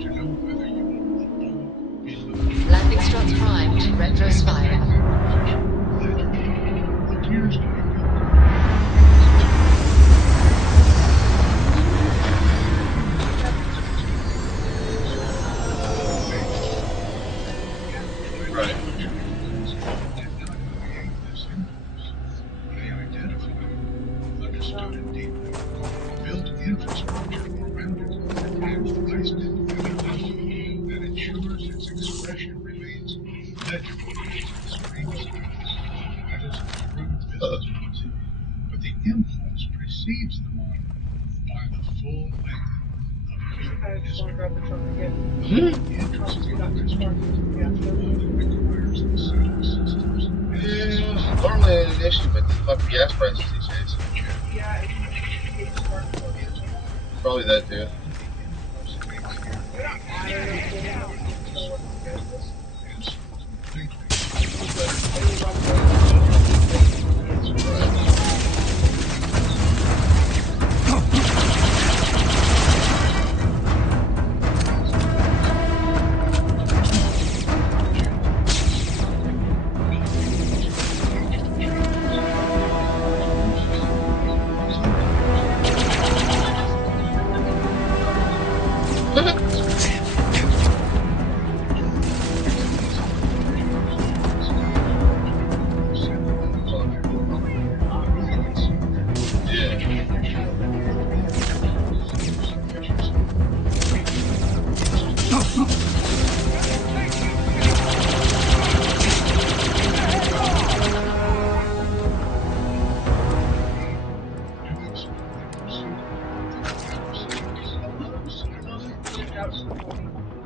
to know whether you are above, below. Landing struts primed. Retros firing. Appears to be built. Right. Did not create this impulse. They identified it, understood it deeply, built infrastructure around it, and placed it at a level that ensures its expression remains legible in its extreme size. That is a true business model. But the impulse precedes the model by the full length of human history. Interesting question. One that requires the settled systems and Yeah, normally ain't an issue, but these fucking gas prices these days. Probably that too. And so completely.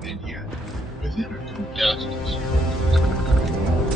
And yet, within a context of zero,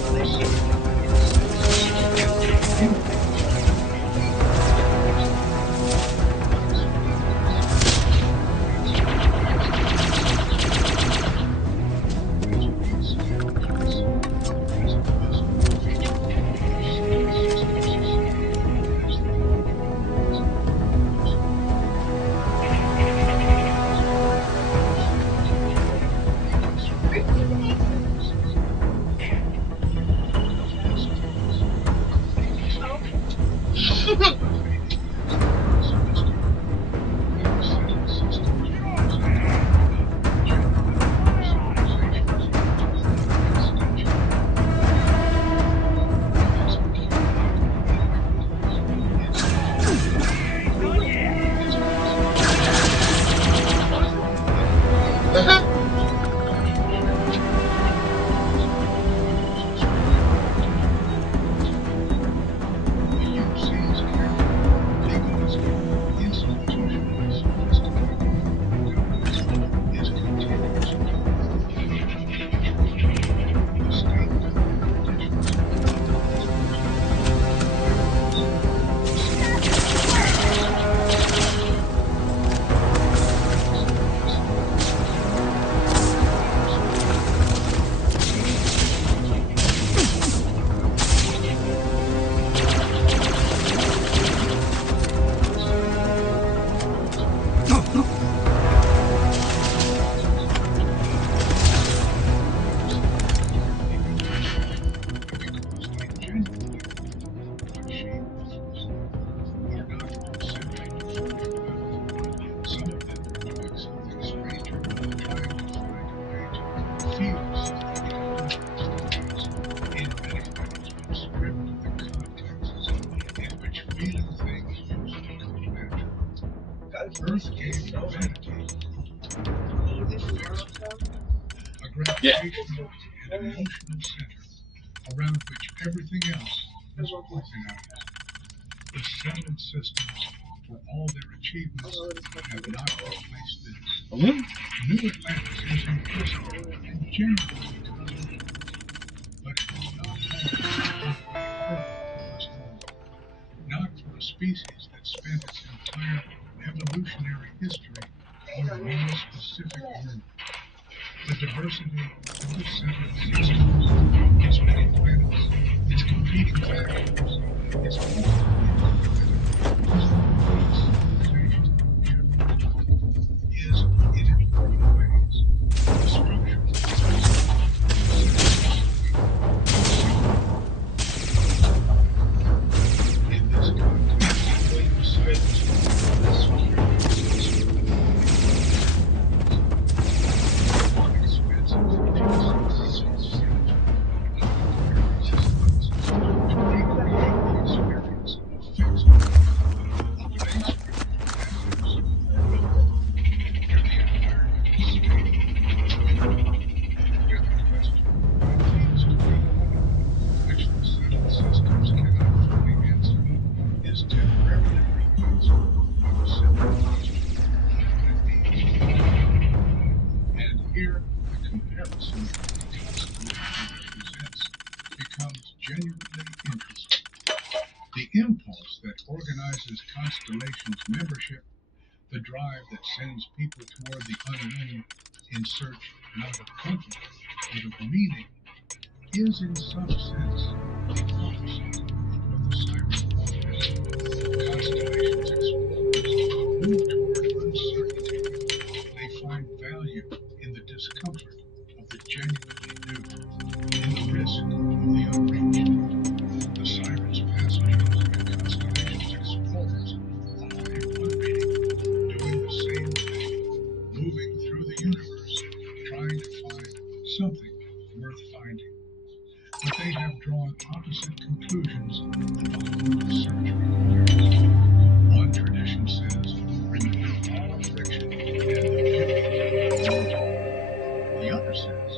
Yeah. An emotional center around which everything else is organized. The settled systems, for all their achievements, have not replaced this. New Atlantis is impersonal and generally cosmetic, but it will not always be a Earth was home. Not for a species that spent its entire evolutionary history on one specific world. The diversity of the settled systems, its many planets, its competing factions, its ultimately incredible peace, civilization, is in important ways the structure of in this context, the science is which the settled systems cannot fully answer, is temporarily replaced by the simple question of what it means. And here, the comparison the constellation represents becomes genuinely interesting. The impulse that organizes constellations membership, the drive that sends people toward the unknown in search not of comfort, but of meaning, is in some sense the opposite of what the siren offers. Constellations explorers move toward uncertainty. They find value in the discomfort of the genuinely new, in the risk of the unreached. The siren's passengers and constellations explorers are, in one reading, doing the same thing, moving through the universe, trying to find something worth finding. But they have drawn opposite conclusions about what the search requires. One tradition says, remove all friction and the beauty will emerge. The other says,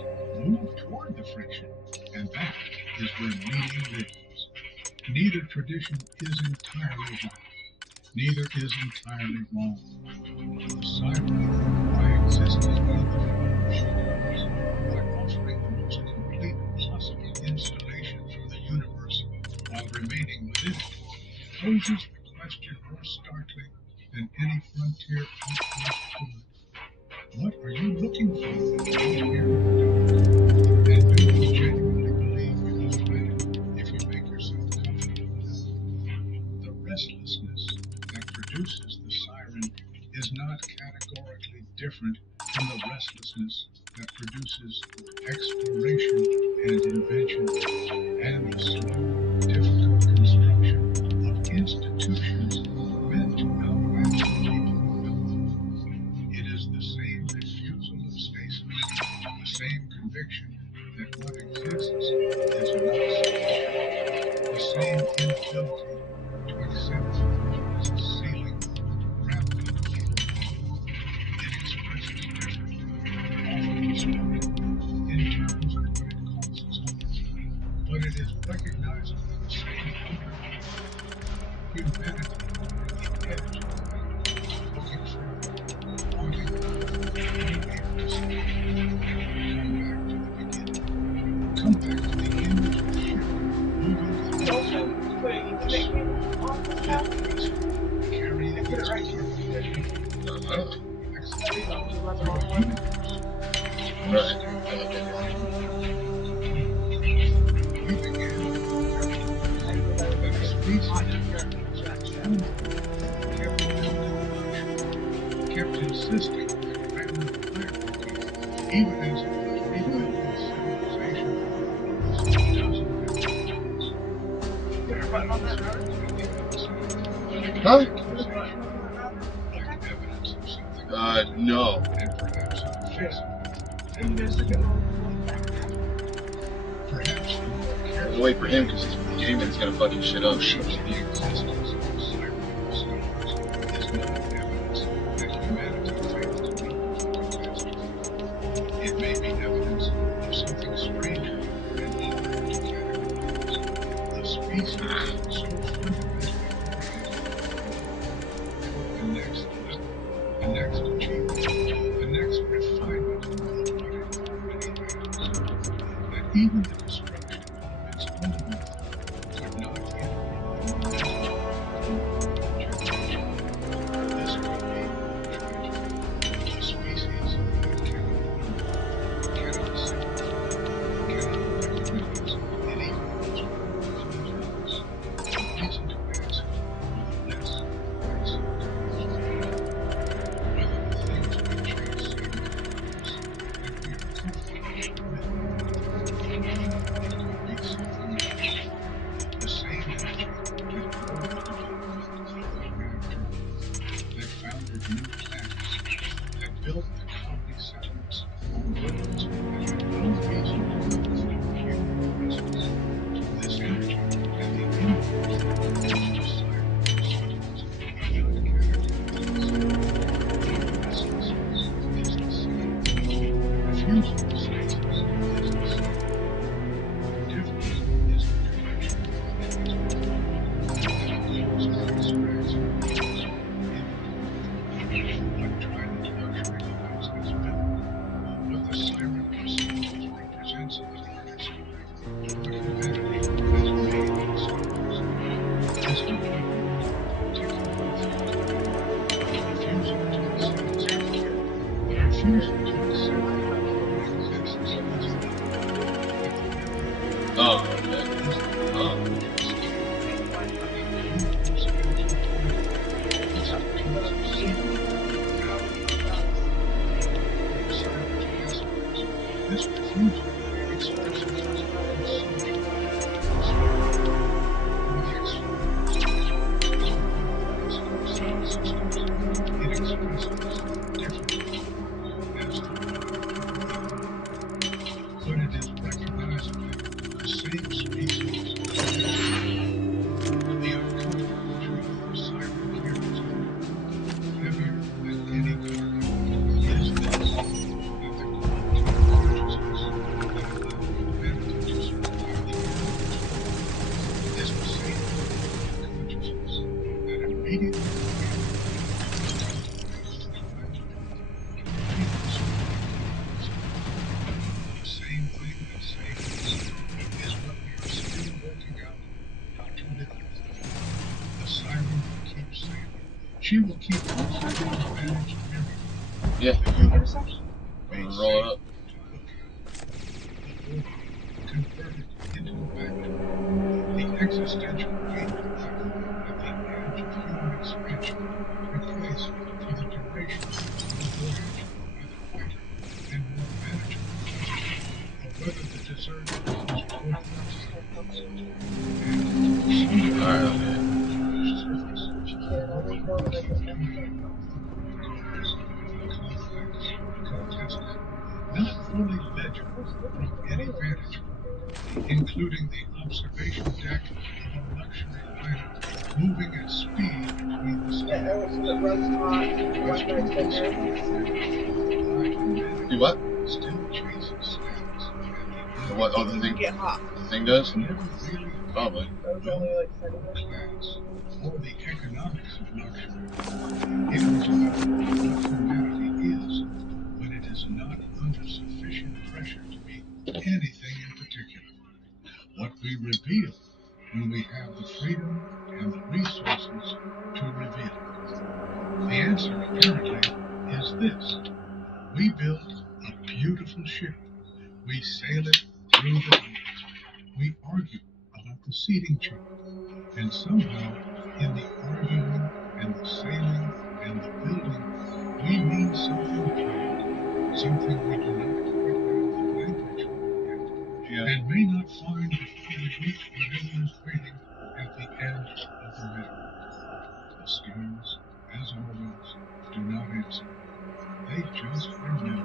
move toward the friction, and that is where meaning lives. Neither tradition is entirely right. Neither is entirely wrong. The siren, by existing in the universe, by offering the most complete possible installation from the universe while remaining within it, poses the question more starkly than any frontier outpost could. What are you looking for out here in the dark? And do you genuinely believe you will find it if you make yourself comfortable enough? The restlessness that produces the siren is not categorically different from the restlessness that produces spaces for exploration and invention, and the slow, difficult construction of institutions meant to outlast the people who built them. It is the same refusal of stasis, the same conviction that what exists is not sufficient, the same inability to accept that there is a ceiling, gravity, or law. It expresses differently, often spoken in terms of what it causes others, but it is recognizably the same underlying law. Humanity on the edge of life, looking further, wanting more, unable to stop. Come back to the beginning. Come back to the image of the ship moving through the void, the small, yet graceful, carrying its cargo flexibly through a universe which must stay complete. We began with the premise that a species was postponed kept building luxury, kept insisting on the grammar of hierarchy, even as it was rebuilding civilization almost a dozen billion times. Evidence like the outside, Huh? accusation like evidence of something No. and perhaps unfixable, and perhaps the more I was careful waiting for him because reading he's of gaming is gonna fucking shit up. notion of the existence of a siren stars is not evidence that humanity failed to meet the fucking catastrophe. It may be evidence of something stranger and harder to categorize. A species so fundamentally oriented toward the next level, the next achievement, the next refinement of what it already has, that even the destruction of its own youth could not interrupt the momentum toward further generation. This would be a tragedy. A species that cannot learn, cannot simplify, cannot recognize any forms of closedness. A reason to ask whether this is comfortable, whether the things we chase seem to promise that we are comfortable with. It could be something else. The same energy that drove the development of the reactor, that founded new planets, that built the colony settlements on worlds that had no reason to look for human presence. This energy at the inroads which the siren systems are not categorized as. Our restlessness is the same. Refusal of stasis is the same. The difference is the direction it has been taken, that it constantly strays from its own inner path. What trident luxury house has built, what the siren perceives represents an artist, what humanity has made themselves. Is it what one particularly feels like? A refusal to accept something, a refusal to accept that what exists is love, that the very Oh, word okay. is the Oh. largest, a universe intertwined, institutes seeking, value, from Siren's messengers. This refusal expresses its consumption, prosperity, for the explorers as for the ones of solar systems. It expresses differently as to what it really wanted, but it is recognizably the same species as before. The uncomfortable truth the siren carries home, heavier than any cargo, is this: that the quality of consciousness that allowed humanity to survive the earliest war is the same quality of consciousness that immediately began to cultivate the drive to freedom survived the onslaught. The same thing that saved us is what we are still working out how to live with. The siren will keep sailing. She will keep constantly managed mirroring. Yeah. The universe made Roll it safe up. to look at. The void converted into a backdrop. The existential game of life at the edge of human expansion replaced for the duration of the voyage by the lighter and more manageable absurd problems reported by citizens. All right, okay. Surface, more complex, contested, not fully legible from any vantage point, including the observation deck of a luxury liner moving at speed between the stars. It runs hot. As Wi-Fi's been there. high humanity See what? still chases status at the The end. what? Oh, the thing. Get hot. The thing does. Never really Probably. That was only like 7 minutes. class or the economics of luxury. It was about what humanity is when it is not under sufficient pressure to be anything in particular. What we reveal when we have the freedom and the resources to reveal it. The answer, apparently, is this. We build a beautiful ship. We sail it through the night. We argue about the seating chart. And somehow, in the arguing and the sailing and the building, we mean something great, something we do not quite have the language for yet, and may not find before we reach whatever is waiting at the end of the middle. The stars, as always, do not answer. They just remember.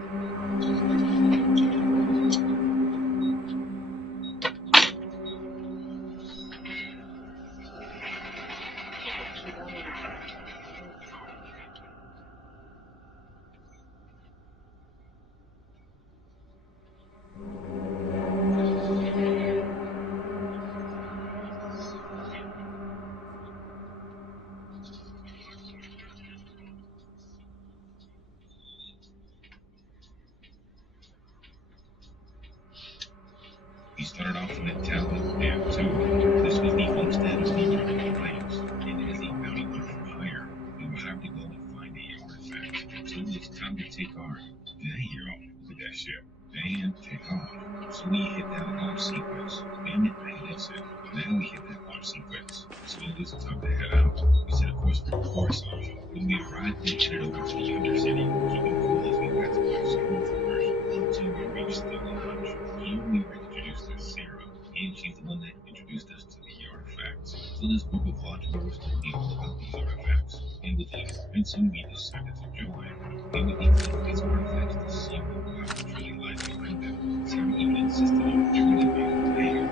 We started off in a town and two. This was the homestead of the American players, and as a bounty hunter for hire, we would have to go and find a artifact. So it's time to take our hero with that ship and take off. So we hit that launch sequence, and I hit exit. Now we hit that launch sequence. So it was time to head out. We set a course for Coruscant. When we arrived, we headed over to the Undercity, keeping cool as we got to watch the commercial until we reached the launch. Here we were introduced to Sarah, and she's the one that introduced us to the artifacts. So this group of Voyagers told me all about these artifacts, and with the convincing we decided to join. We would need to look at these artifacts to see what power truly lies behind them. Sarah even insisted on truly being a player.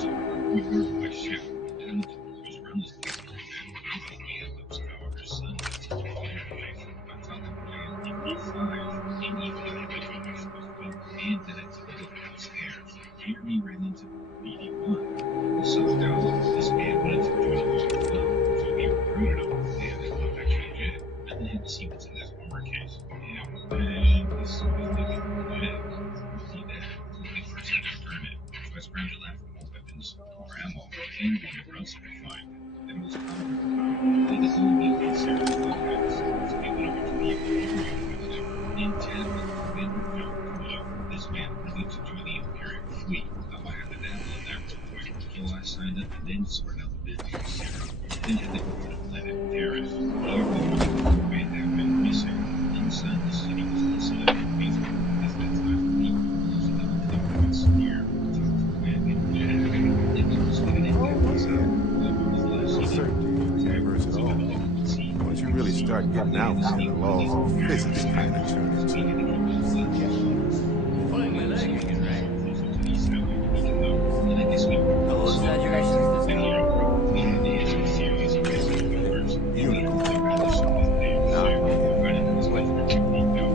So we were on my ship, and the was around this place for a bit. We had those Voyager's sons that took me to their life. I taught them to play in MP5, and even got information as well. And then I took a look downstairs. Here we ran into BD1. We saw down this man wanted to join along as well, so we recruited him, and I'm actually legit. And then had to see what's in this armor case. And this is looking legit. See that? When we first had to return it, so I scrambled out for more weapons, more ammo, and we had run so fine. Then it was time to go out. We had to go and meet with Sarah's contacts. So we went over to the Imperial with them. And Ted was Commander John Camillo. This man wanted to join the Imperial fleet. Now I had to dabble in that real quick. So I signed up and then sorted out the business with Sarah. Then had to go to the planet Terrace. Here we were looking for a man that had been missing. Inside the city was also a bit peaceful. As that time for me, so we went to the Rockets here, talked to the man named Jack. Then we persuaded him back inside. Whoever was last No seen certainty in this universe at all. Once you really start getting out there, the laws of physics kind of turn into sketchiness. Pulling my leg again, right? closer to the satellite to meet them. And I guess we were No exaggerations this time. we had to answer a series of basic numbers. Unicorn. Not Not me. me. Right into his life for technique now.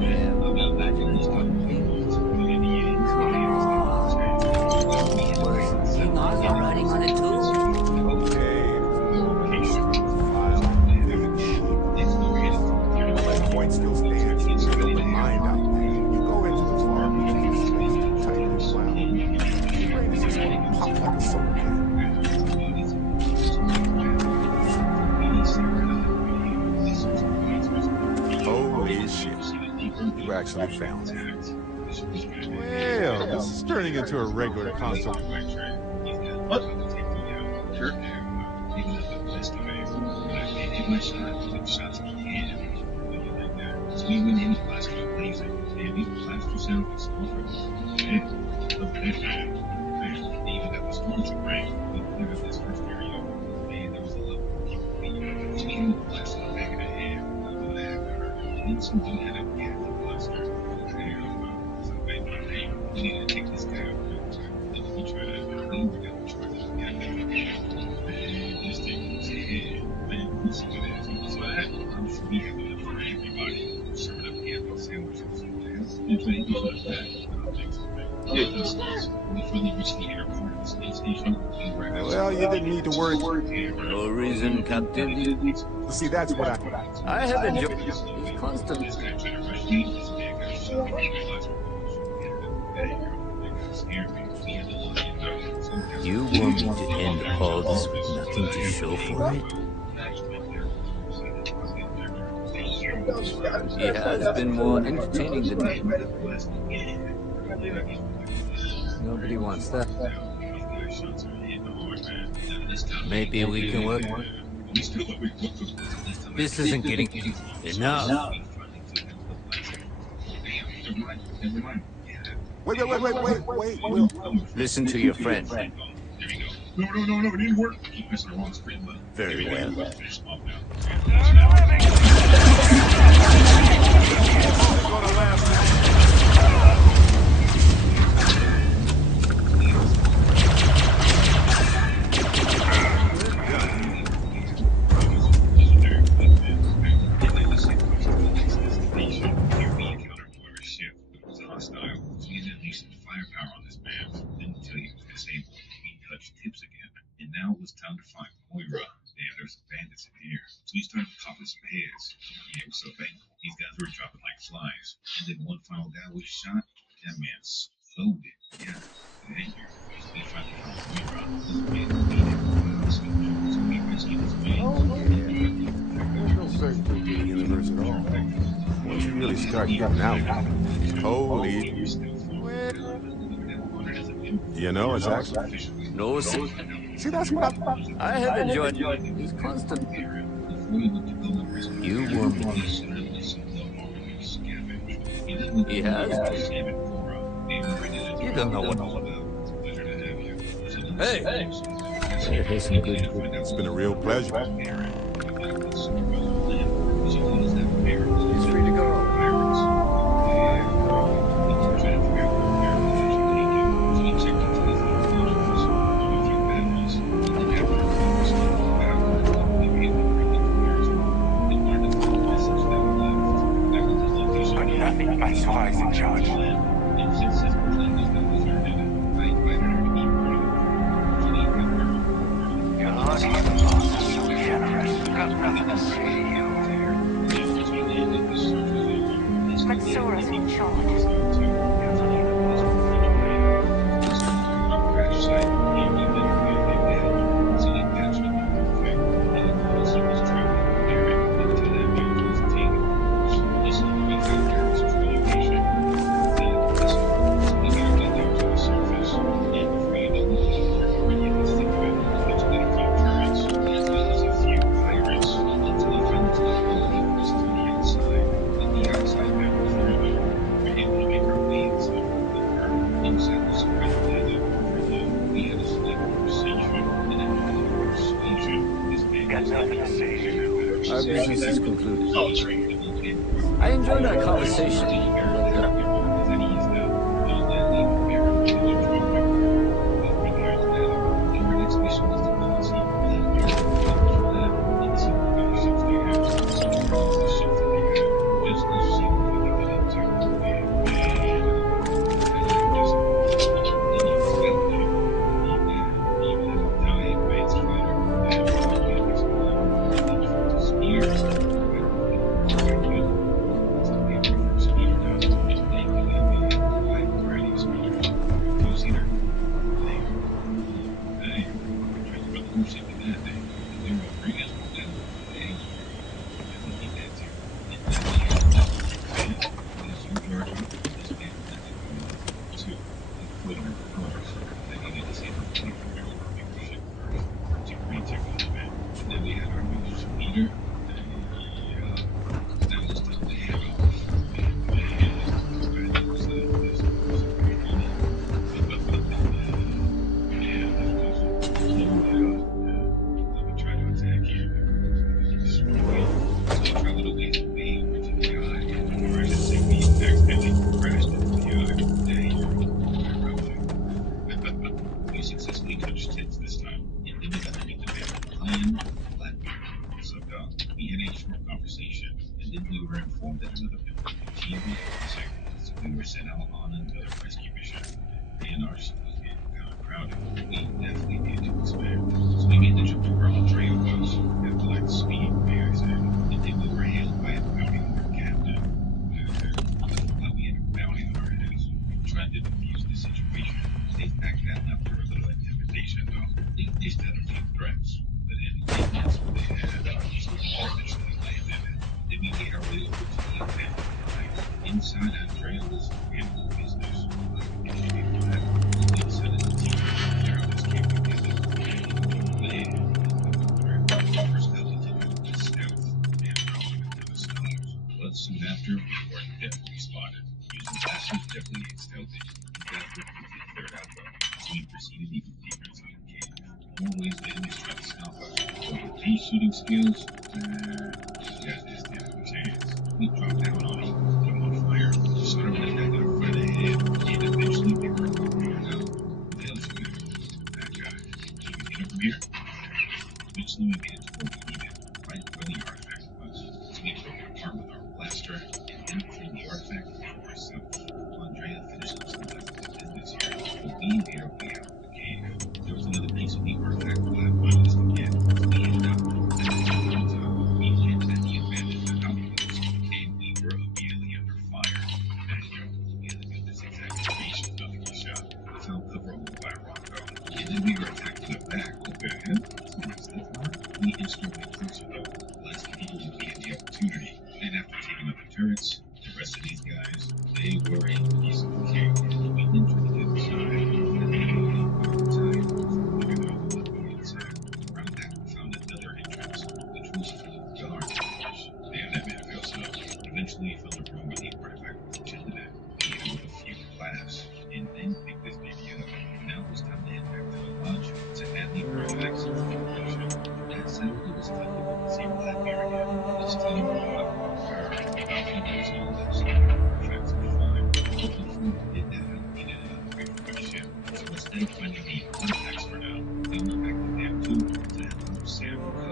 Yeah, I'll be back in this magic. Was King Arthur riding on it too? okay, it was more of a file than a game. But the point still stands. With an open mind out there, you go into the far reaches of space and type in wow. Your brain is just going to pop like a soda can. Holy shit. You actually found it. Well, this is turning into a regular console. What? Sure. So we went in and blasted a laser, and we blasted ourselves off. shit. Look at that man. Man, they even got the stormtrooper rank. We cleared up this first area. Man, there was a level of people leaving. So we hit him with a blast in the back of the head. Oh, that hurt. And then some dude had a Gatling blaster. Oh, hell no. So, man, hey, we need to take this guy out real quick. And we tried to leave or we tried to get that. Man, this thing was hit. Man, let me see what it is. So that, I'm sure we have enough for everybody. Serving up Gatling sandwiches. What the hell? You trying to eat for the back? I don't think so, man. Ridiculous. When we finally reached the airport and the space station, we were Well, you didn't need to worry. No reason, Captain. See, that's what I have enjoyed his constant. This guy tried to rush me. This man got shot. He realized we're going to get him. Hey, girl, that guy scared me. We had to lock him out. So You want me to end all this with nothing to show for it? He has been more entertaining than me. Nobody wants that. Maybe we can work. This isn't getting enough. Wait. Listen to your friend. No, it didn't work. Keep pressing the wrong screen button. Very well. Finish off now. Firepower on this man. Didn't tell you he was disabled. He touched tips again. And now it was time to find Moira. Damn, there's some bandits in here. So he started popping some heads. Yeah, what's up, man? These guys were dropping like flies. And then one final guy was shot. That man exploded. Yeah, thank you. So we finally found Moira. This man needed us. So we rescued his man. Oh, yeah. There's no certainty to the universe at all. Once you really start getting out, holy... You know, it's actually... No, see, that's what I have enjoyed his constant. You want me. He has. You don't know what. Hey! Here's some good. It's been a real pleasure. He's free to go. That's why he's in charge. Your lucky boss is so generous. Got nothing to say to you. Matsura's in charge. Our business is concluded. I enjoyed our conversation, but informed that another member of the team was missing, so we were sent out on another rescue mission. And our ship was getting kind of crowded. We definitely needed to expand. So we made the jump to where Andrea was, at Black Speed, may I say. And then we were hailed by a bounty hunter captain. While we had a bounty on our heads, we tried to defuse the situation. They backed that up through a little intimidation, though. They dished out a few threats, but that's what they had. So we eventually landed. Then we made our way over to the abandoned mine. Inside, Andrea was handling business. Before that, we decided to team up and clear out this camp together. And we were way with Andrea. First up, we took out the stealth and dropped him into the stars. But soon after, we were definitely spotted. Using blasters definitely ain't stealthy. These guys were quickly cleared out though, so we proceeded even deeper inside the cave. Always the enemies try to stop us, but with these shooting skills, these guys didn't stand a chance. We dropped down on them, put them on fire, shot them in the back of the front of the head, and eventually they were cleared out. Who the hell is you? That guy. Can you get him from here? Eventually we made it to where we needed, right where the artifact was. So we broke it apart with our blaster and then claimed the artifact for ourselves. Andrea finished up some leftover business here, but we made our way out of the cave. There was another piece of the artifact Black wanted us to get, so we headed out. At the top of the tunnel, we landed at the abandoned outpost, and we were immediately under fire. And we had to do this exact information about to get shot. We found cover over by a rock though, and then we were attacked from the back. What the hell? That's not stealth armor. We inched our way closer though, blasting people when we had the opportunity. And after taking out the turrets, the rest of these guys, they were a piece of cake. We then tried to get inside, but they were pretty tight before we figured out what was going inside. Around that, we found another entrance, which was full of guards, of course. Damn, that made it feel so. Eventually, we found a room where the artifact was chilling at. We hit it with a few blasts, and then picked this baby up. Now it was time to head back to the lodge to add the artifacts to the collection. That side, it was filled up with the same black area. This time, Starfield was all about storing artifacts and fun. But before we did that, I needed an upgrade for my ship. So instead of finding the artifacts for now, we went back to Dam 2 to help out Sam and Co.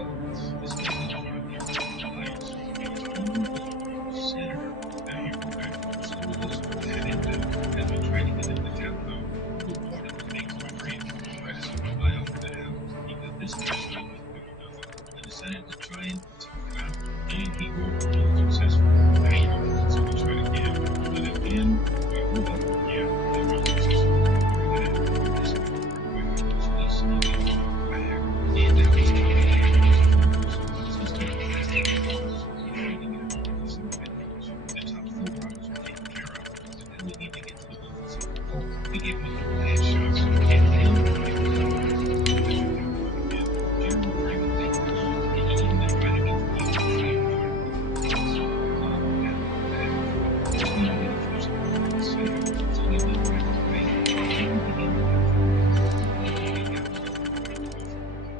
This was one of the original lights. It was armed with a rogue senator. Now you know that. So it was that in them. As we tried to get into town though, we were boarded with mates of Marine who tried to scoop my out for the help. Because this guy showed up with quick or nothing. I decided to try and talk him out, and we were unsuccessful. So we tried again, but again, well, hold up, yeah, we were unsuccessful. But we did it. This one didn't work quick, so we snuck into a crag, and now it's time to get focus. So we started blasting the walls, defeating it with some windows. The top four rockets were taken care of, but then we need to get to the ones inside the hull. We gave them a couple of headshots, and then we were done. As we got going again, Jerry was very good with us, and he even invited me to be on the fighting party. So, that was that. First, we needed to finish the work with Sam, so we went back to base, and we began to look for more. When we got to the part of the roof,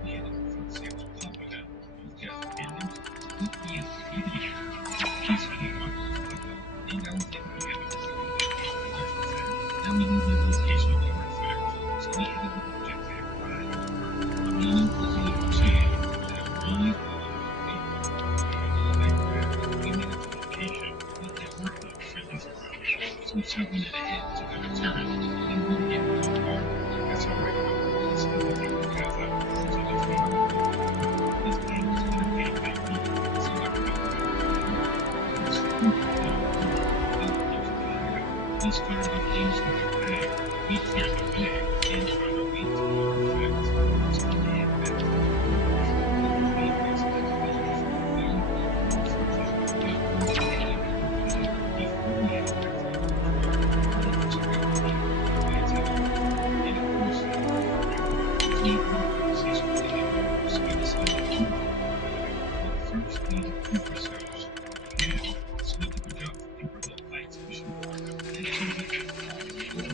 we had to confront Sam's papa now. Those guys were Indians, but we immediately piece came up, and I was able to handle it. You guys were fed. Now we need the location of the artifact, so we headed with a jetpack ride over. Amina was a little chilly, but a breeze was unbelievable. With the light craft, we made it to location, but there weren't no friendlies around. So we shot one in the head, took out a turret, and then one hit into a car. That's alright though. We still can take those guys out. So let's go. This game was entertaining by me, so I picked up the gun. It was stupid little gun, but it was a good hideout. We started off things with a bang. We cleared the way and found our way to the artifact. It was time to head back to the quarters. But the main base that we left, well, unfortunately, but once we had everything done, before we headed back to the quarters, we wanted to check out the Advance helicopter. And of course, so we had a conversation with the enemy, so we decided to jump on the artifact. But first, we had to prove ourselves. And so we took a job for Timberhill Lights Mission 1 at Timberhill Falls, Florida.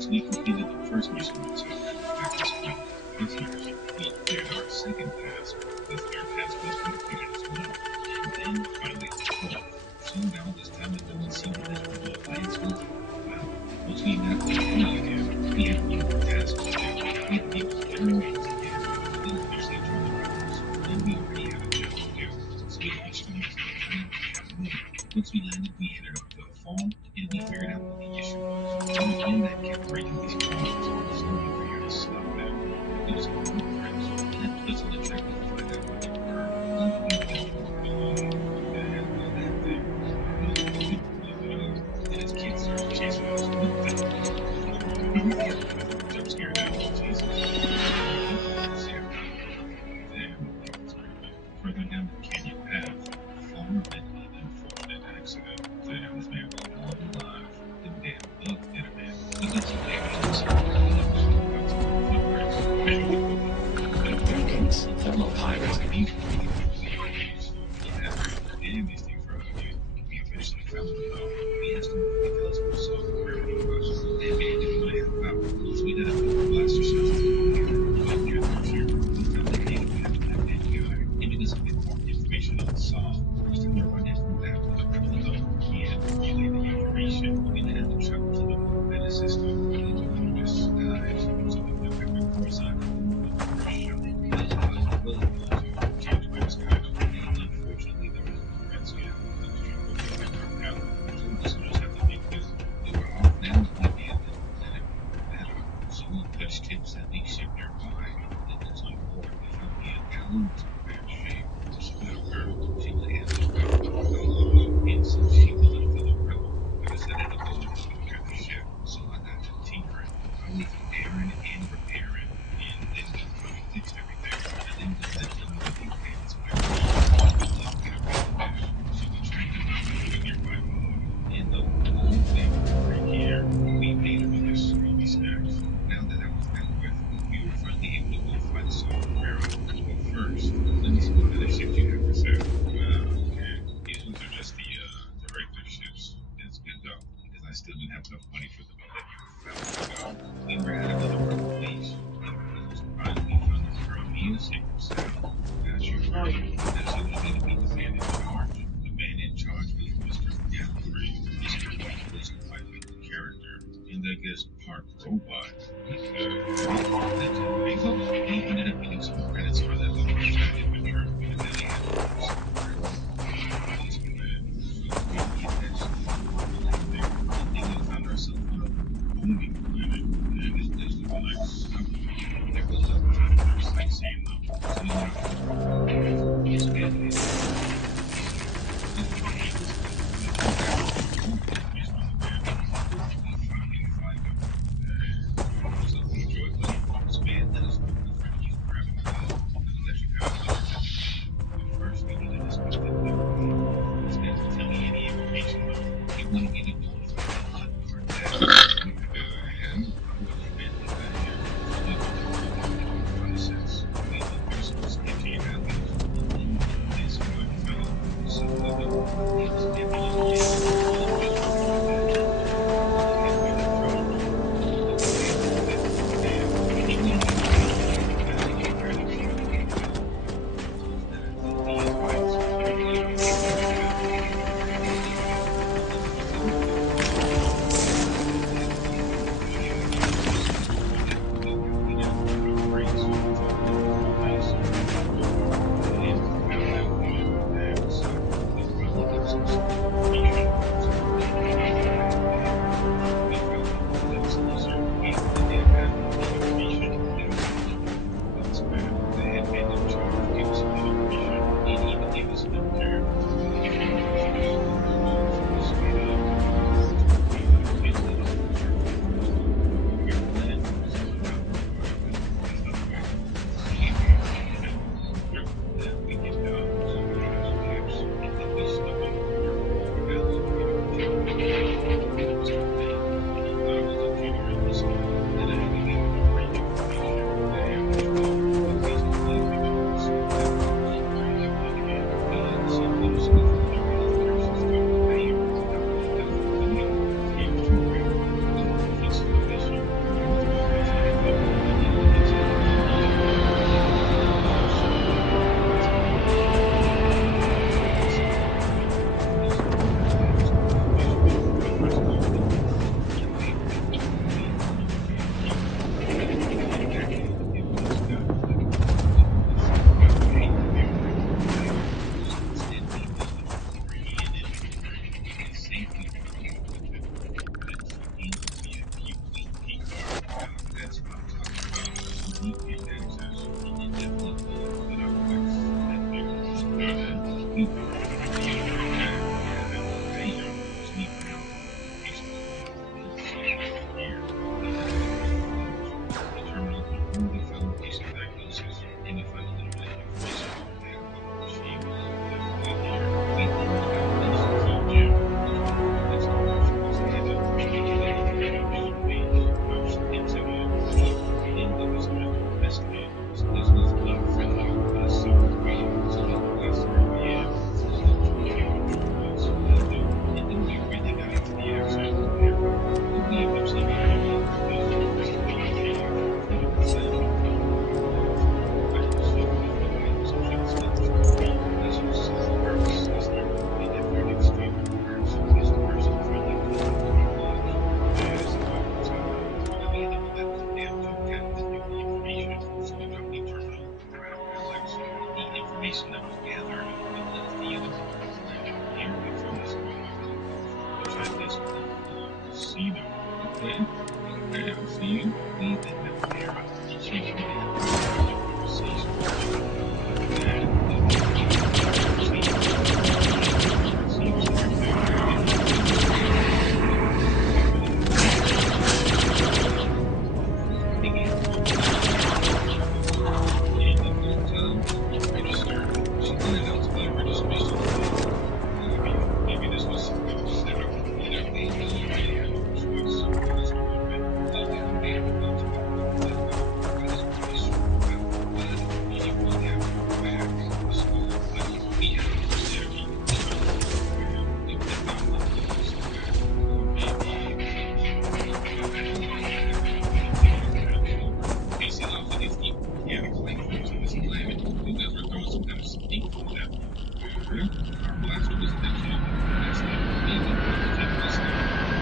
So we completed the first mission with some artifact discovery prisoners. We cleared our second task. The third task was completed as well. And then finally the fourth. So now it was time to go and see what this rebel alliance was all about. Once we mapped the area again, we had one more task to do. We had to meet with General once again, and then eventually join the rebels. But then we already had a job to do, so we hitched on to the plane and got moving. Once we And the thing that kept breaking these bonds was knowing where to stop them. Using footprints, and that put us on the track to find out where they were, leaving them behind. And on that thing, our little boy and his kids started chasing us. What the? Jump scare now. Jesus. Zero. Damn, that was pretty good. Further down the canyon path, far amid an unfortunate accident. Damn, this man was more than alive. The damn bug hit him in. He got some damage to his legs. Found some footprints. Greetings, fellow pirates. Yeah, damn, these things were ugly. We eventually found them though. We asked him if he could tell us where Saul Guerrero was. Damn, man, he didn't want to help out. So we got a couple blaster shots to the head. But near the trip, we found the data pad on that dead guy, giving us a bit more information on Saul. We started to run info back to the rebel though. He had to relay the information. We then had to travel to the Movement system. We took one of his skies, so we went back to Coruscant to move on the first ship. Well, he was changed by his kind. Unfortunately, there was no red scan that was trying to affect our palette, so we just have to make do. We were off now in the abandoned planet Meta, so we touched tips at the ship nearby. And once on board, we found the Gallo was in bad shape. So we got her. She was handling and since she was a fellow rebel, I decided to go and help repair the ship. So I got to tinkering. I was daring and repairing, and then we finally fixed everything. And then we let them know the bandits might be left get away with that. So we tracked them out to a nearby moon. And the whole thing right here, we made it with this screamy snacks. Now that I was dealt with, we were finally able to go find Saul Guerrero. But first, let me see what kind of ships you have for sale. Okay. These ones are just the regular ships. It's good though, because I still didn't have enough money for the Millennium Falcon. We were at another rebel base, and I was surprised we found this girl Mia safe and sound. As you heard, that she was going to be the man in charge. The man in charge was Mr. Gallifrey. Mr. White was quite a character, and I guess part robot. That's a bingo. He ended up getting some credits for that little attack adventure, and then he had to go somewhere. He's good. So we get that thing. And then we found ourselves on a booming planet, and this place was nice. There was a ton of other sightseeing though, so we went off the road. Yes, we had this. We finally find so we enjoyed the this man let us know what the friend he's grabbing the dog. And let you guys know what to do. But first we need to discuss the Gallifrey. This guy didn't tell me any information though. He wanted me to go and find the hot cartel. And I was friendly back here. So we went to go through the whole process. We went through some sketchy alleys. And then this one fell And for you, we then met Vera. She came to help us with the conversation. After that, we went to sleep. Seems like register. She pointed out to me a registration form. Maybe this was some kind of setup. Either way, we really had no choice. At this moment, we didn't be able to go to the deadline. I just want to be sure about whether the meeting was happening back. So, we had a Saturday. It would have been one thing so bad. Or maybe facing off against evil mechanics like folks on this planet. You guys were throwing some kind of sneakers at me. Well, our blaster was eventually blasted. Maybe we could take this now.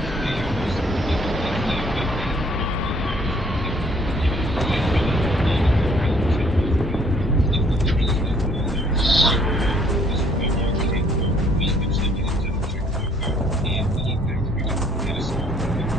To be honest, it was definitely a bit bad for my whole life. It was the beginning of my really being a real killer for me. If the others don't know this, this would be my takeoff. We eventually made it to the checkpoint though, and we activated the pedestal. It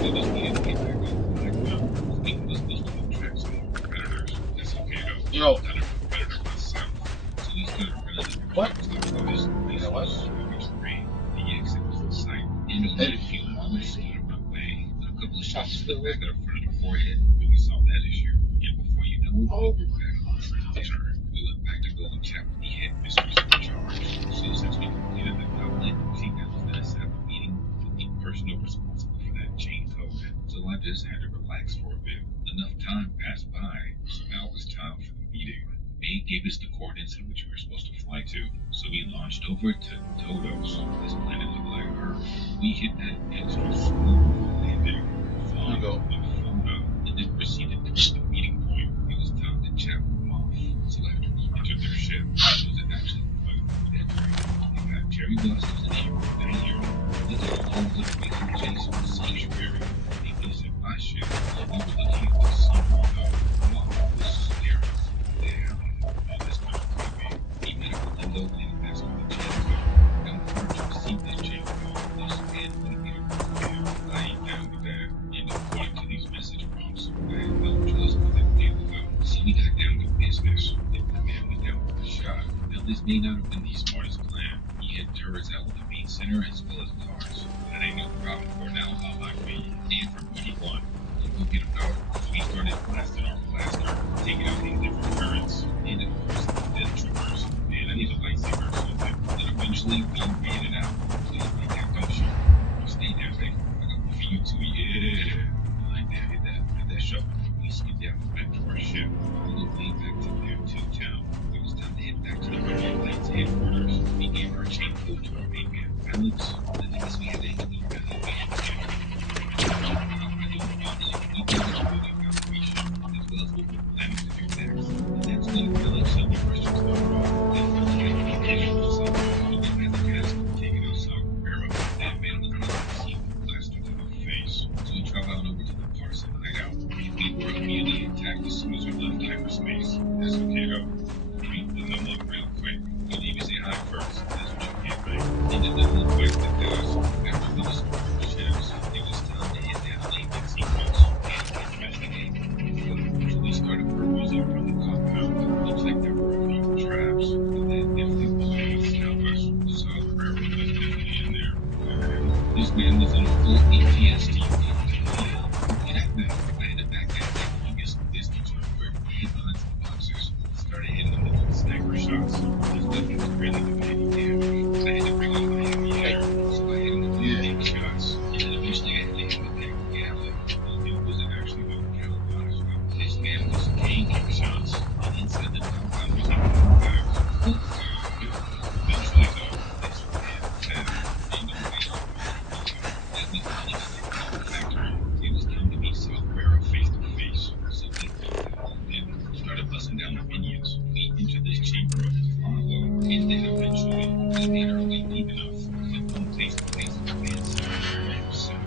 we just needed to get back on the high ground. We were supposed to go track some more predators. That's okay though. Yo. Kind of a predator myself. So we started running the directions that this place was swampy terrain. The exit was in sight. And only a few moments stood in my way. A couple of shots to the back of the front of the forehead when we saw that issue. And before you know it, we were back on dinner. We went back to go and chat with the headmistress in charge. So since we completed the gauntlet, she now was going to set up a meeting with the person responsible for that chain code. So I just had to relax for a bit. Enough time passed by, so now it was time for the meeting. May gave us the coordinates in which we were supposed to fly to, so we launched over to Todos. This planet looked like Earth. We hit that extra smooth landing, flying up the Fauna, and then proceeded towards the meeting point. It was time to chat with Moth. So after we entered their ship, it was actually quite pedestrian. They got cherry blossoms in the air with that year. Look at all the big adjacent sanctuary. They visited my ship. We were looking at the scenery though. Moth was staring us all down. Man, that's kind of creepy. He met up with the window and asked for the chain code. In order to receive this chain code, this man wanted me to work for him. I ain't down with that. And according to these message prompts, I had no trust with him either. So we got down to business. And the man went down with a shot. Now this may not have been the smartest plan. He had turrets out in the main center as well as guards. That ain't no problem for an outlaw like me. And for BD1. Go get him, dog. So we started blasting our blaster, taking out these different turrets, and of course the death troopers. Man, I need a lightsaber or something. Then eventually we made it out. Please make that, don't shoot. Stay there, baby. I got one for you too, yeah. Like that, hit that shovel. We skid down back to our ship, all the way back to their two town. It was time to head back to the Rebel Alliance headquarters. We gave our chain code to our main man, Alex, and I guess we had to help him evaluate it again. We did a good evaluation, as well as what we're planning to do next. And that's when Alex suddenly questions started off. They finally had communication with someone. He didn't have the task of taking out Saw Guerrero. That man was not received the blaster to the face. So we traveled on over to the Parson hideout. We were immediately attacked as soon as we left hyperspace. That's okay though. Beat them up real quick. You need to say hi first. That's what you get, right? And it doesn't look like that does. After we destroyed our ships, it was time to hit that landing sequence and investigate. So we started perusing around the compound. Looks like there were a few traps, but that definitely wasn't enough to stop us. Saw Guerrero was definitely in there. This man was in full ATST mode. Yeah, I had to back that up and get some distance real quick. Hit behind some boxes. Started hitting them with sniper shots. His weapon was barely doing any damage. I had to bring out my heavy hitter, so I hit him with big shots. And then eventually I had to hit him with that gallon. Well, it wasn't actually no gallon, honestly. This man was tanking shots, and inside the compound was even more guys. Eventually, though, this man fell. Ain't no way I'm gonna let him go. As we finally got to the bomb factory, it was time to meet Saw Gerrera face to face. So we jumped the hole in, started busting down the minions. We entered this chamber of lava, and then eventually we made our way deep enough to come face to face with the man Saw Gerrera himself.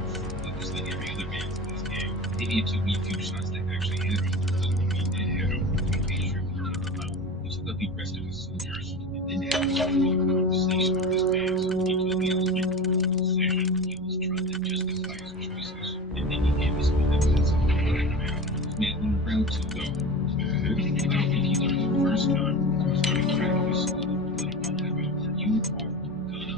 But just like every other man in this game, maybe it took me a few shots to actually hit him. But when we did hit him, we made sure we took him out. We took out the rest of the soldiers, and then had this conversation with this man. He told me I was making the wrong decision. He was trying to justify his this time, I started gradually slowly putting my limit. You are gonna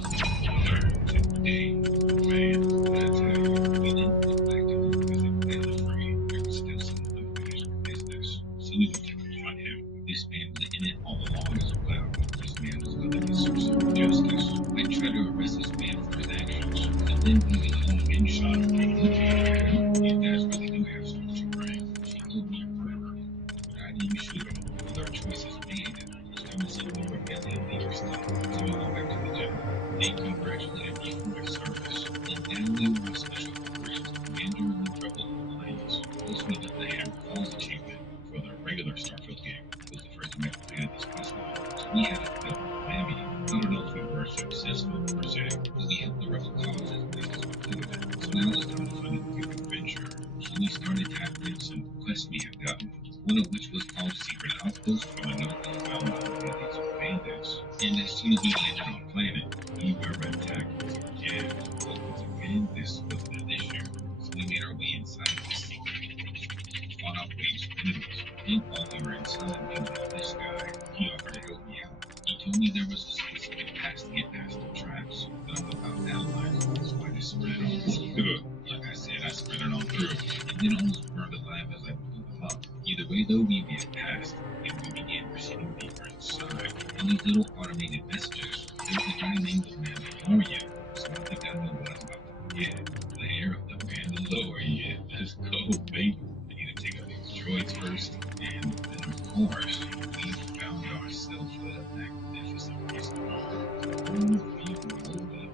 learn today. Man, what I tell you, we didn't go back to him as a whaler free. There was still some unfinished business. So we went to confront him. This man was in it all along as well. This man was gonna get some justice. I tried to arrest this man for his actions, and then we hung and shot him. Look here, girl, you guys really do have so much to bring. She owed me a murder, but I didn't shoot him. With our choices made, it was time to send the rebellion leader stuff. So we go back to the general. They congratulated me for my service, and now you are a special operations commander in the Rebel Alliance. Plus, we got the Hammer Falls achievement for the regular Starfield game. It was the first time I completed this quest line, so we had to put up with Miami. I don't know if we were successful per se, but we helped the rebel cause as best as we could. So now it was time to find a new adventure. So we started tackling some quests we had gotten, one of which was called Secret Outpost from a note we found on one of these bandits. And as soon as we landed on planet, we were attacked once again. But once again, this wasn't an issue. So we made our way inside this secret outpost, fought off waves of enemies, and while we were inside, we met this guy. He offered to help me out. He told me there was a specific pass to get past the traps, but I'm about allies, so I just sprinted on through. Like I said, I sprinted on through, and then almost burned alive as I blew them up. Either way, though, we made it past, and we began proceeding deeper inside. On these little automated messages, there was a guy named the Mandalorian, so I think I know what I'm about to get. The heir of the Mandalorian. Let's go, baby. I need to take out these droids first, and then, of course, we found ourselves a magnificent piece of armor. Holy moly, holy moly.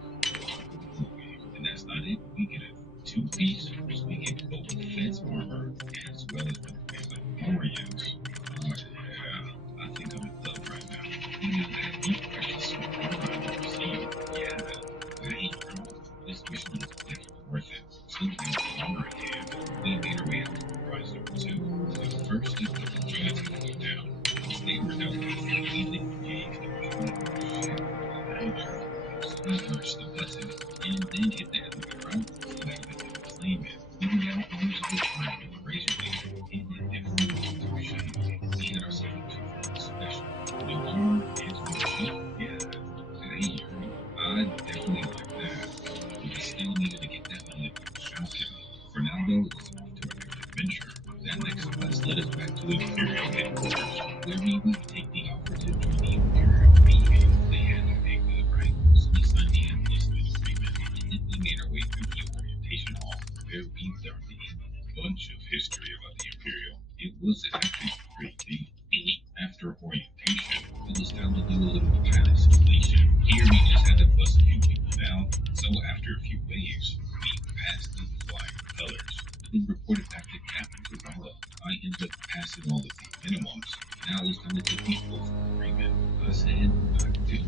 And that's not it. We get a two-piece, so we get Boba Fett's armor as well as the Mandalorians. Oh yeah, I think I'm in love right now. And now that deep precious some armor I've never seen. Yeah, hey girl, this mission was definitely worth it. So now with armor in hand, we made our way out to prize number two. But first, a couple droids had to go down. Once they were dealt with, we engaged the majority of the ship. Hey girl, so we merged the button and then hit the elevator, right? So that way we could claim it. We were now owners of the ground with the razor blade, and it definitely wasn't too shabby. We had ourselves a two-for-one special. New armor and new ship? Yeah. Hey girl, I definitely like that. But we still needed to get that Millennium Falcon. For now, though, it was off to our next adventure. That next quest led us back to Imperial headquarters, where we would take the offer to join the Imperial Navy. They had to pay good, right? So we signed the enlistment agreement, and then we made our way through the orientation hall, where we learned a bunch of history about the Imperial. It was actually pretty deep. After orientation, it was time to do a little pilot simulation. Here we just had to bust a few people down, so after a few waves, we passed the flying colors, but then reported back to Captain Corella. I ended up passing all of the minimums. Now it was time to take the oath of agreement. I said, I do.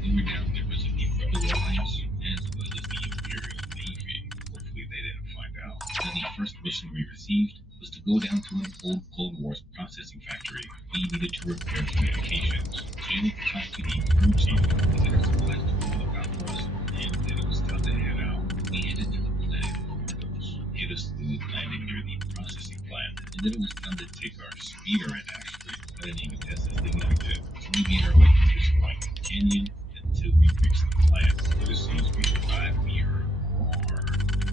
We were now members of the Rebel Alliance, as well as the Imperial Navy. Hopefully they didn't find out. Now the first mission we received was to go down to an old Cold Wars processing factory. We needed to repair communications. So we went to talk to the crew chief to get our supplies to fill up out for us, and then it was time to head out. We headed to the planet Cardos. Hit a smooth landing near the processing plant, and then it was time to take our speeder in actually. I didn't even test this thing out yet. So we made our way through this winding canyon until we reached the plant. But as soon as we arrived, we heard roar.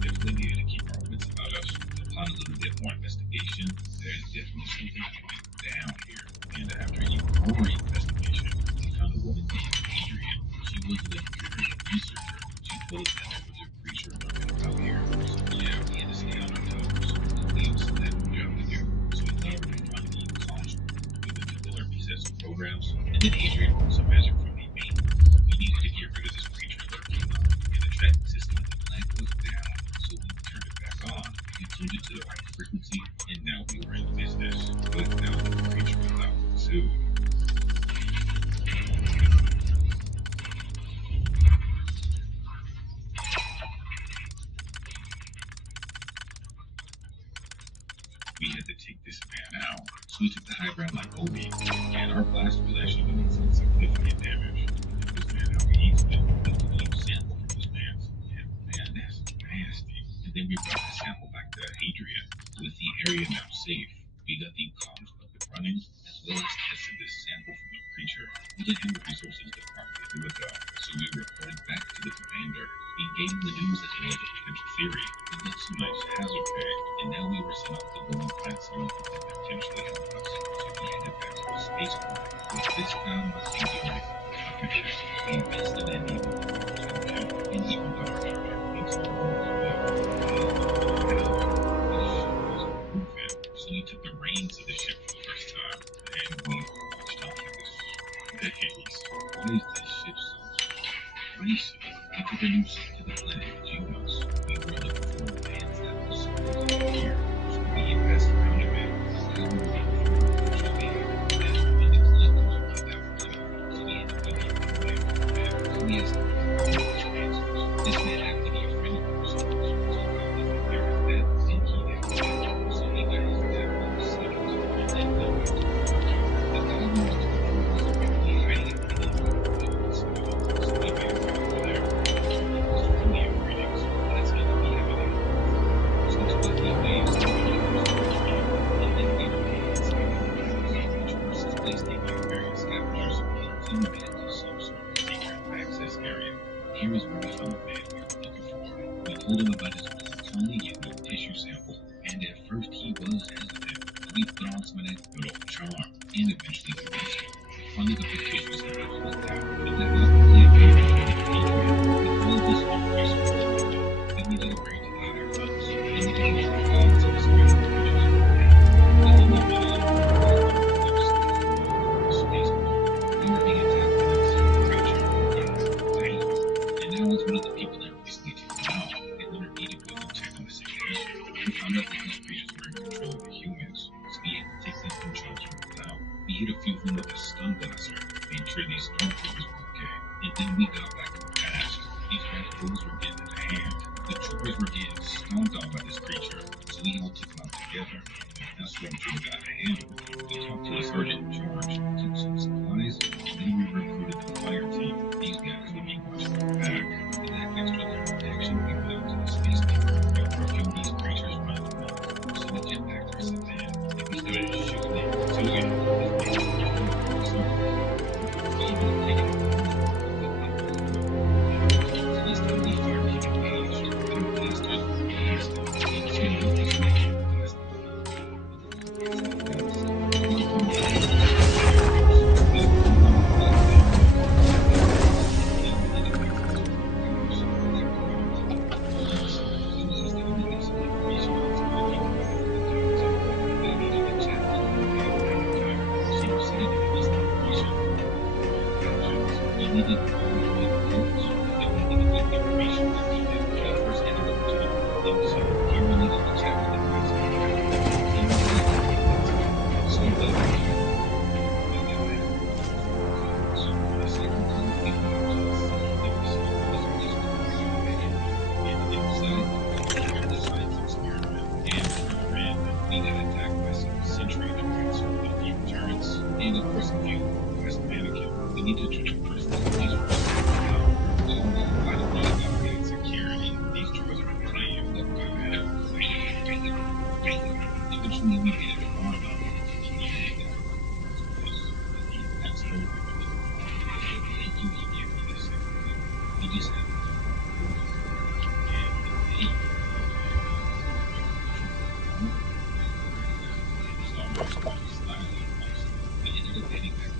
Definitely needed to keep our wits about us. Upon a little bit more investigation, there's definitely something going down here. And after even more investigation, we found a woman named Adrian. She was an Imperial researcher. She told us that there was a creature lurking about here. So yeah, we had to stay on our toes. But we also had a job to do. So in order to find the comms room, we went to Miller reset some programs, and then Adrian wrote some magic from the main room. We needed to get rid of this creature lurking, and the tracking system at the plant was down. So we turned it back on. We tuned it to the right frequency, and now we were in business. But now the creature was out too. We had to take this man out. So we took the high ground like Obi, and our blast was actually doing some significant damage. We took this man out easily. We took a little sample from this man, and man, that's nasty. And then we brought the sample back to Hadrian. With the area now safe, we got the comms up and running, as well as tested this sample creature. We didn't have the resources to properly do it though, so we reported back to the commander. We gave him the news as well as a potential theory. We got some nice hazard pay, and now we were sent off to go and find someone who could potentially help us. So we headed back to the spaceport. With this found my theory. We invested in even though we killed him, and even though our target thinks the world of him. Well, now this ship wasn't moving, so we took the reins of the ship for the first time, and we launched off in this haze. Why is this ship so racy? We took a new ship to the planet Junos. We were looking for a land that was supposed to be here, so we passed around a bit. While we were looking for it, Joey happened to them, and the collectors around that were plenty, so we ended up meeting with them. So we asked him for a bunch of answers. This man happened to be a friend of ours, so how did he hear his death? And he didn't know. So we got his death on the second, and then we went to the project. The guy we were looking for was apparently hiding in the city, so we made our way over there. It was friendly of greetings, but it sounded we have anything to look for. So we took a few waves to the first camp, and then we were inside the warehouse, which was placed in by various scavengers. So we made it to some sort of secret access area. Here is where we found the man we were looking for. We told him about his colony and the tissue sample, and at first he was hesitant, but we put on some of that good old charm, and eventually convinced him. Finally got the tissue samples looked at, and that luckily appeared to be Adrian, with all of his own resources worked up. Then we did agree to hire guns, and we could go find some special creatures in the lab. Well, in the middle of the night, we were sneaking around the spaceport. We were being attacked by that same creature. Yeah, damn. And that was one of the people that recently took them out, and then immediately we check on the situation. We found out that these creatures were in control of the humans, so we had to take them from Charles out. We hit a few of them with a stun blaster, made sure these stormtroopers were okay, and then we got back to the past. These red fools were getting out of hand. The troopers were getting stomped on by this creature, so we all took them out together. That stormtrooper got a hand. We talked to the sergeant in charge, took some supplies, and then we recruited the fire team. These guys would be watching our back. With that extra layer of protection, we went out to the spaceport. There were a few of these creatures running around, so we jetpacked ourselves in, and we started shooting it. So, you know, this man was controlling something. We ended up taking it from him, but we couldn't hold him. So this time we fired him engaged. Two blasters blazed him. So, you know, this man blast him. And of course, if you ask Mannequin, we need to treat your personal police now. I don't need upgrade security. These droids are playing. Look, eventually, we made it to Arma. He passed over when we were wrong. Thank you, he gave me this info. We just have to do and hey, we ended up heading back to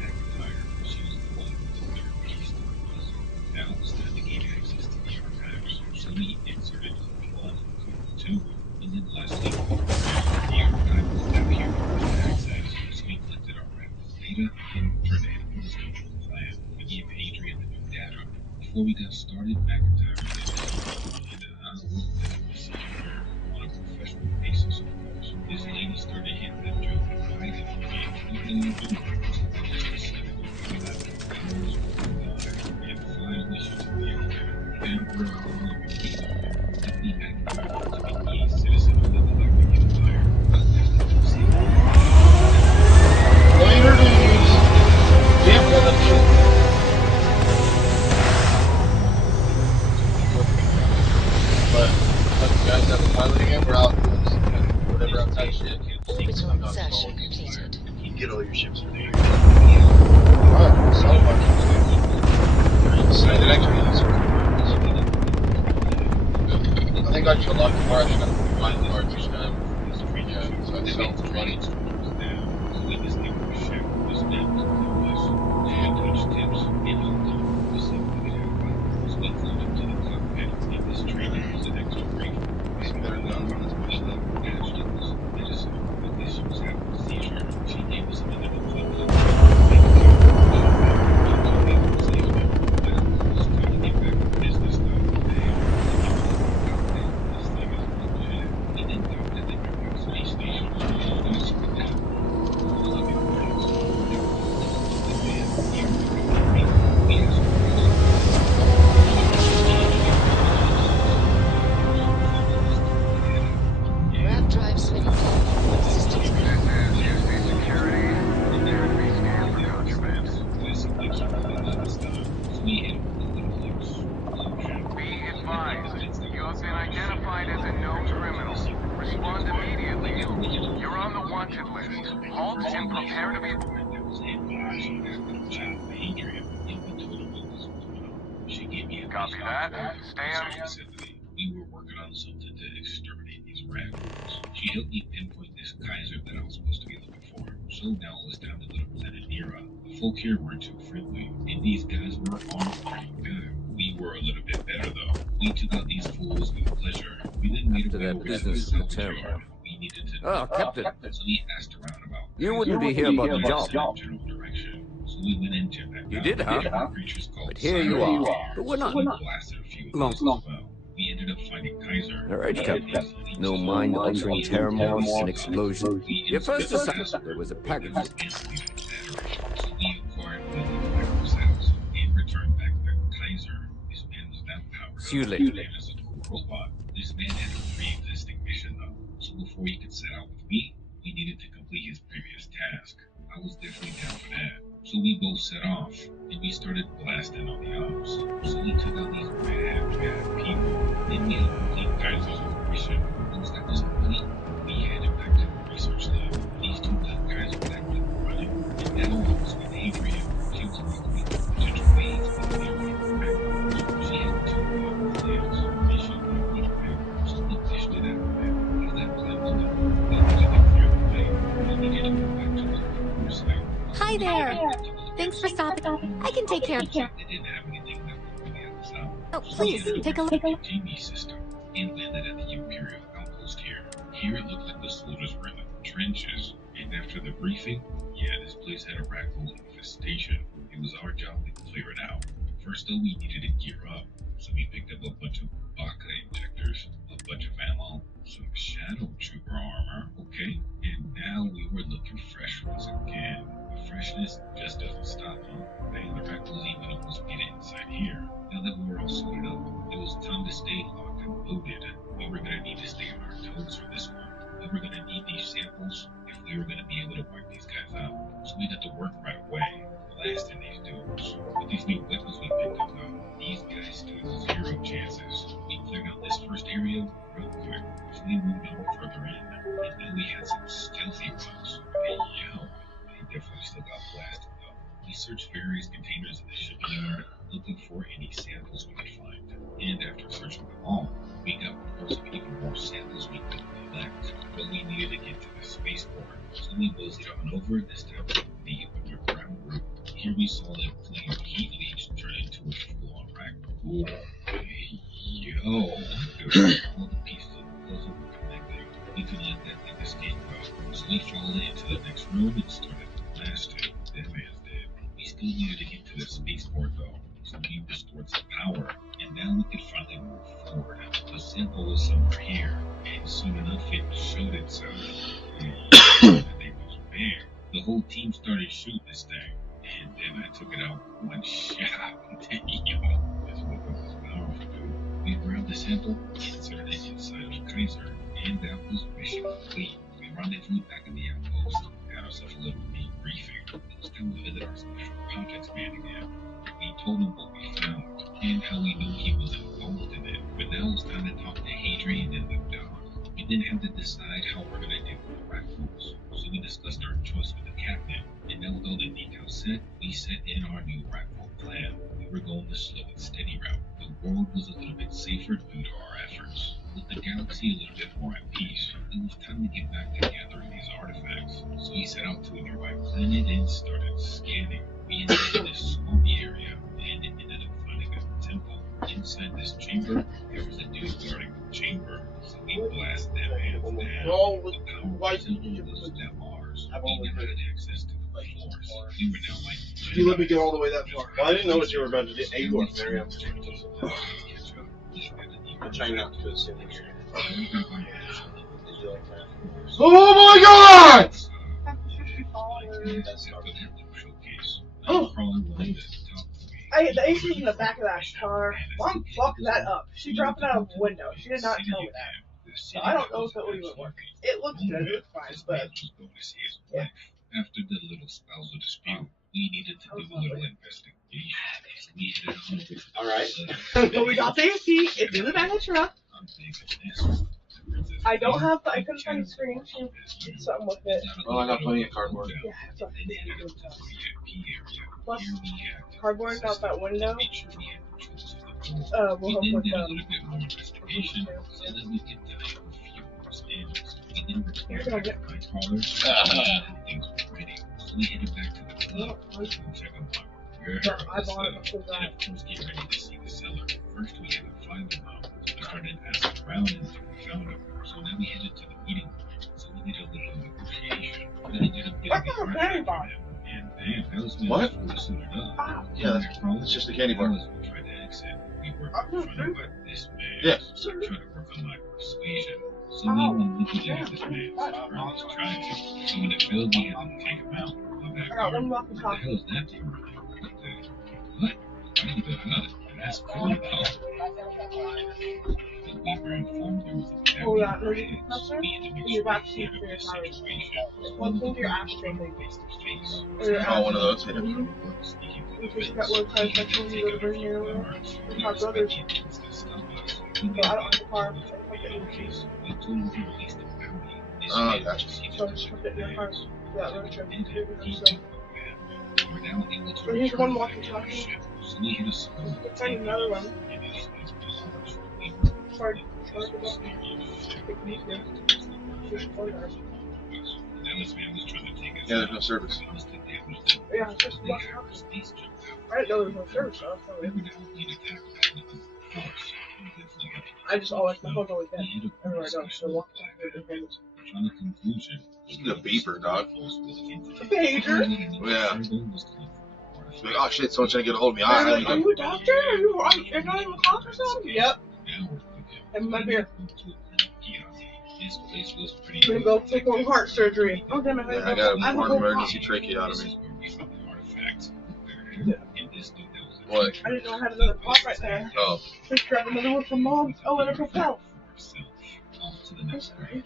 McIntyre. She was the one who took care of peace for us. Now it was time to gain access to the archives. So we inserted code 1 and code 2. And then lastly, code 3. The archive was now here for access. So we collected our random data and turned it into the scope of the plan. We gave Adrian the new data. Before we got started, McIntyre did and I will definitely see her on a professional basis, of course. This lady started hitting that joke right at me. Even though it was just 7 hours went by, and finally she took me over there. And we're all living together. Deputy McIntyre to make me a citizen of the Galactic Empire. But there's nothing to say. Later days. Damn, got that shit. But you guys have a pilot again. We're out doing whatever outside shit. Orbital insertion completed. You get all your ships for the year. so much too. I did actually use some cards. I think I got lucky cards. I got some flying cards this time. Yeah, so I did make some money. So we discovered a shadow dismantled compass, two touch tips, and a lock to see what we could have out. So we climbed up to the cockpit, and this training was an extra brief. Some better guns on this machine. Actually, it was medicine, but this she was having a seizure. She gave us another equipment. Make a calculation. She told me it was safe now. I don't know, it's time to get back to business though. Damn, when you look at the cockpit, this thing is legit. We then docked at the airlock space station. Let's see what happened. Ramp drive switched on. Systems clear. TSA security. Prepare to be scanned for contraband. Be advised, you have been identified as a known criminal. Respond immediately. You're on the wanted list. Halt and prepare to be... Copy that. Stay on... We were working on something to exterminate these raccoons. She helped me pinpoint this Kaiser that I was supposed to be looking for. So now it was time to go to Planet Nera. The folk here weren't too friendly, and these guys were armed pretty good. We were a little bit better though. We took out these fools with pleasure. We then made After our way that over business to the in the salvage terminal. yard. We needed to Oh, Captain. So we asked around about You wouldn't be here about the job. general direction. So we went in checked that You out. did, huh? Creatures called But here you are. But we're So not. we blasted a few of Long. those as well. We ended up finding Kaiser. All right, Captain. No mind-altering thermals and explosions. Your first assignment, there was a package. So we acquired the Black's house and returned back to Kaiser. This man was now powered See you up. later. And as a cool robot, this man had a pre-existing mission though. So before he could set out with me, we needed to complete his previous task. I was definitely down for that. So we both set off, and we started blasting on the ops. So we took out these bad people. Then we helped complete Kaiser's operation. Once that was complete, we headed back to the research lab. These two good guys were active and running. And now I was with Adrian. She was walking me through potential ways we could get rid of the raccoons. She had two plans, and she wanted me to pick. So we dished it out. How that plan was done, we needed to clear the way. We needed to go back to the core site. Hi there. Thanks for stopping. I can take care of you. They didn't have anything that would really help us out. Oh, please, take a look. TV system and landed at the Imperial outpost here. Here it looked like the soldiers were in the trenches. And after the briefing, yeah, this place had a raccoon infestation. It was our job to clear it out. First though, we needed to gear up. So we picked up a bunch of Baka injectors, a bunch of ammo, some Shadow Trooper armor, okay? And now we were looking fresh once again. The freshness just doesn't stop, huh? Dang, the raccoons even almost made it inside here. Now that we were all suited up, it was time to stay locked and loaded. We were gonna need to stay on our toes for this one. We were gonna need these samples if we were gonna be able to wipe these guys out. So we got to work right away, blasting these dudes. With these new weapons we picked up though, these guys stood zero chances. We cleared out this first area real quick, so we moved on further in. And then we had some stealthy ones. Hey yo, they definitely still got blasted though. We searched various containers in the shipping yard, looking for any samples we could find. And after searching them all, we got reports of even more samples we could collect. But we needed to get to the spaceport, so we moseyed on over, this time to the underground route. Here we saw that flame heat leech turn into a full-on raccoon. Hey yo, all the pieces of the puzzle were connected. We couldn't let that thing escape though. So we followed it into the next room and started blasting. That man's dead. We still needed to get to the spaceport though, so we restored some power, and now we could finally move forward. The sample was somewhere here, and soon enough it showed itself. And that thing was big. The whole team started shooting this thing, and then I took it out with one shot. Yo, this weapon was powerful, dude. We grabbed the sample, inserted it inside of Kaiser, and that was mission complete. We rendezvoused back in the outpost, had ourselves a little debriefing. It was time to visit our special projects man again. We told him what we found, and how we knew he was involved in it. But now it's time to talk to Hadrian and the dog. We then have to decide how we're gonna deal with the raccoons. So we discussed our choice with the captain, and now with all the details set, we we set in our new rifle plan. We were going the slow and steady route. The world was a little bit safer due to our efforts. With the galaxy a little bit more at peace, it was time to get back to gathering these artifacts. So we set out to a nearby planet and started scanning. We entered this swampy area and ended up finding a temple. Inside this chamber, there was a dude guarding the chamber, so we blasted that man's down. The power temple was now ours. We now had access to the floors. We were now like... You let me get all the way that far. Well, I didn't know what you were about to do. Angor, Miriam. I'm trying not to assume that you're... Oh my god! Oh. The AC is in the back of that car. Mom fucked that up. She dropped it out of the window. She did not tell me that. So I don't know if it would even work. It looks good. It looks fine, but... Yeah. After the little spousal dispute, we needed to do a little investigation. So we headed on over to the Alright. So we got the AC. It's in the back of the truck. I don't have... I couldn't find the screen. She did something with it. Well, I got plenty of cardboard. Yeah, it's okay. Plus, cardboard out that window. We'll help with You're gonna get my things were ready. So we headed back to the club and check out my I bought it before that. And of course get ready to see the cellar. First we had to find them out. I started asking around until we found them. So then we headed to the meeting room. So we did a little negotiation. Then I ended up getting a candy bar. And damn, that was What? really suited up. Yeah, that's just a candy bar. We tried to exit. We were confronted by this man. Yes. So I tried to work on my persuasion. So we went looking at this man. I was trying to. So when it failed, we had to take him out. What the hell is that for? What? That's cool though. We were informed there was a battery in our heads. We had to make sure we handled the situation. One thing your ass thing. Oh, one of those. Yeah. We just got one time section we were bringing here with my brothers. So I don't have the car. Oh, gotcha. So I just put it in the car. Yeah, we're trying to do it. So here's one walkie-talkie. Let's find another one. Sorry. Yeah, there's no service. Yeah, it's just walkie-talkie. I didn't know there was no service, though. I just always, my phone's always dead. Everywhere I go, so walkie-talkie. This is a beeper, dog. A pager? Yeah. Like, oh shit, someone's trying to get a hold of me. Like, are you a doctor? Are you not even a cop or something? Yep. And my beer. I'm gonna go take one heart surgery. Oh damn it! Yeah, I got a more emergency tracheotomy. What? I didn't know I had another pop right there. Oh. Just grab another one from mom. Oh, and a propel. I'm sorry.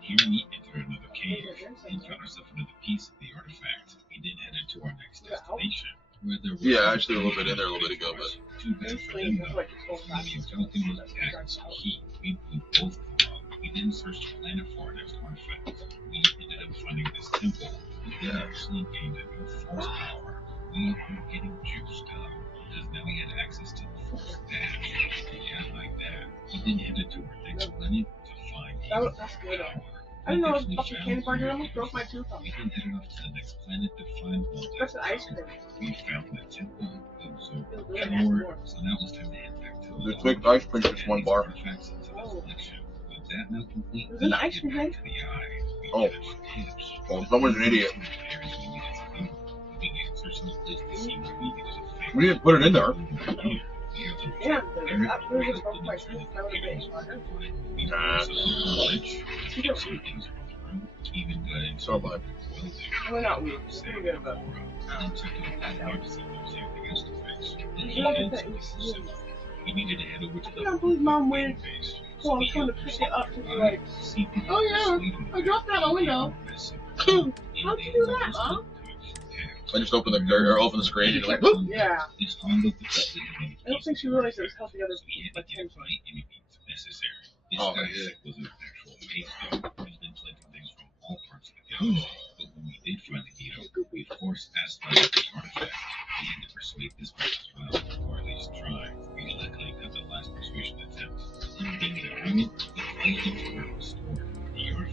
Here we enter another cave and found ourselves another piece of the artifact. We then headed to our next destination, where there was actually a little bit in there a little bit ago, but too bad for them though. William Falcon was attacking some heat. We blew both of them up. We then searched the planet for our next artifact. We ended up finding this temple. We actually gained a new force power. We were getting juiced up because now we had access to the force dash. Yeah, like that. We then headed to our next planet to find That's good. I didn't know it was a fucking candy bar. I almost broke my tooth off. We then headed off to the next planet to find one. That's an ice cream. We found the temple. It was so so now it's time to head back to the quick ice cream is just one bar. With that now complete, Is it an ice cream head? Oh. Well, someone's an idiot. We didn't put it in there. Yeah, that really just broke my tooth. That would have been So am I. We're not weak. We're good about it. We needed to head over to I can't believe Mom waited. Well, I was trying to pick it up to be like, oh yeah, I dropped that out the window. How'd you do that, Mom? I just opened the screen and you're like, whoop! Yeah. I don't think she realized it was helping other people. Like him. Oh, yeah. Was an actual maze dog who's been collecting things from all parts of the galaxy. But when we did finally meet him, we of course asked about the artifact.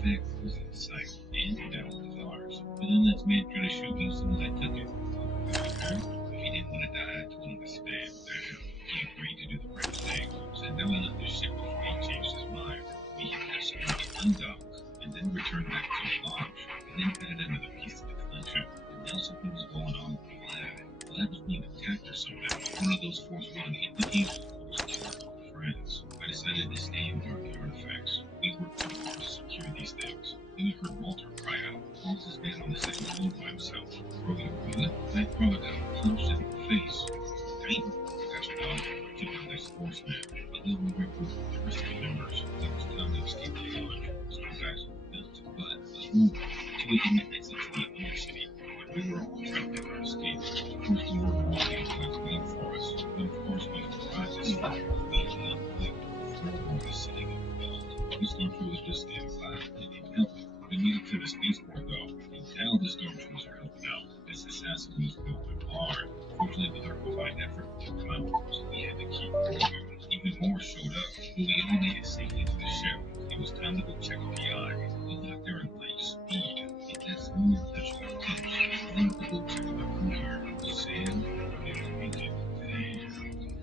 artifact was in sight, and that was ours. But then this man tried to shoot me as soon as I took it. If he didn't want to die, I told him to stand down. He agreed to do the right thing. So now we left the ship before he changed his mind. We had to securely undock, and then return back to the launch, and then added another piece to the collection. And now something was going on with the lab. The lab was being attacked or something. One of those force-wielding entities was killing our friends. I decided to stay and guard the artifacts. We worked too hard to secure these things. Then we heard Walter cry out. Walt's his man on the second floor by himself. Bro, you good? I probably got punched in the face. Damn. Gotcha, dog. Took out this force man. But then we regrouped with the rest of the members. It was time to escape the launch. So guys, built to butt. Let's move. So we can exit to the other city. But we were all trying to make our escape. Of course, the word of all these guys waiting for us. But of course, we surprised us. We ended up quick. We're sitting in the belt. We stormtroopers just standing by. They didn't help me. We made it to the spaceport though. And now the stormtroopers are helping out. This assassin was going hard. Fortunately, with our combined effort, we took them out. So we had to keep moving. Even more showed up, but we all made it safely to the ship. It was time to go check PI. We left there in light speed. It got smooth touch our tips. And then we go check out the crew here. Sam, they were thinking, damn,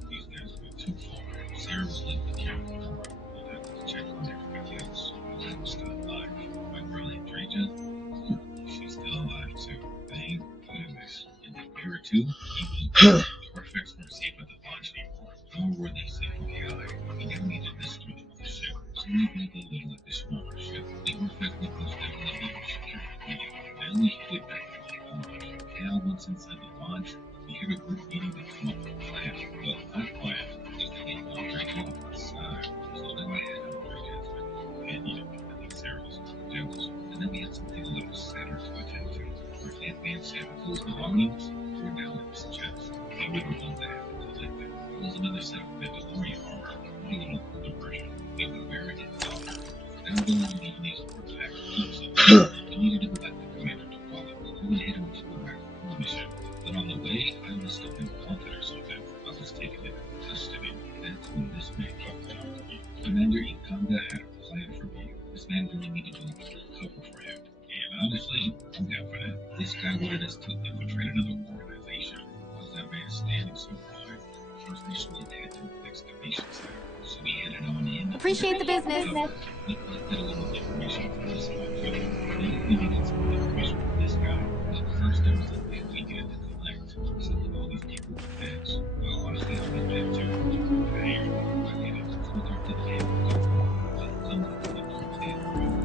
these guys went too far. Sarah was left to carry the crew. We had to check on everybody else. I was still alive. My girl Andrea, she's still alive too. Thank goodness. And then Vera too, the artifacts weren't safe at the launch anymore. Nor were they safe for AI. We now needed to destroy the mothership. So we built a little addition on our ship. The artifact would most definitely be our security medium. Then we headed back to the launch. Now once inside the launch, we had a group meeting to come up with a plan. Well, my plan was to get Andrea off our side. So now I had Andrea as my companion. I think Sarah was jealous. And then we had something a little sadder to attend to. Where Ant-Man Samuel's belongings were now in his chest. We were the ones that had to collect them. It was another set of Mandalorian armor, a little older version. We would wear it in honor. Now we only need these artifacts easy. We needed to go back to Commander T'Pollo. We would head over to go back to the mission. But on the way, I must have been haunted or something. I was taken into custody. That's when this man popped out to me. Commander Ikanda had a plan for me. This man wanted me to do a little cover for him. And honestly, I'm down for that. This guy wanted us to infiltrate another organization. Why was that man standing so blind? First, they showed it had to excavation site. So we headed on in. Appreciate the business. We collected a little information from this guy too. Then we needed some information from this guy. But first, there was the thing we needed to collect. Some of all these people were feds. Well, honestly, I was dead too. Damn, I get it. So we turned to the head of the government. But come to the understand,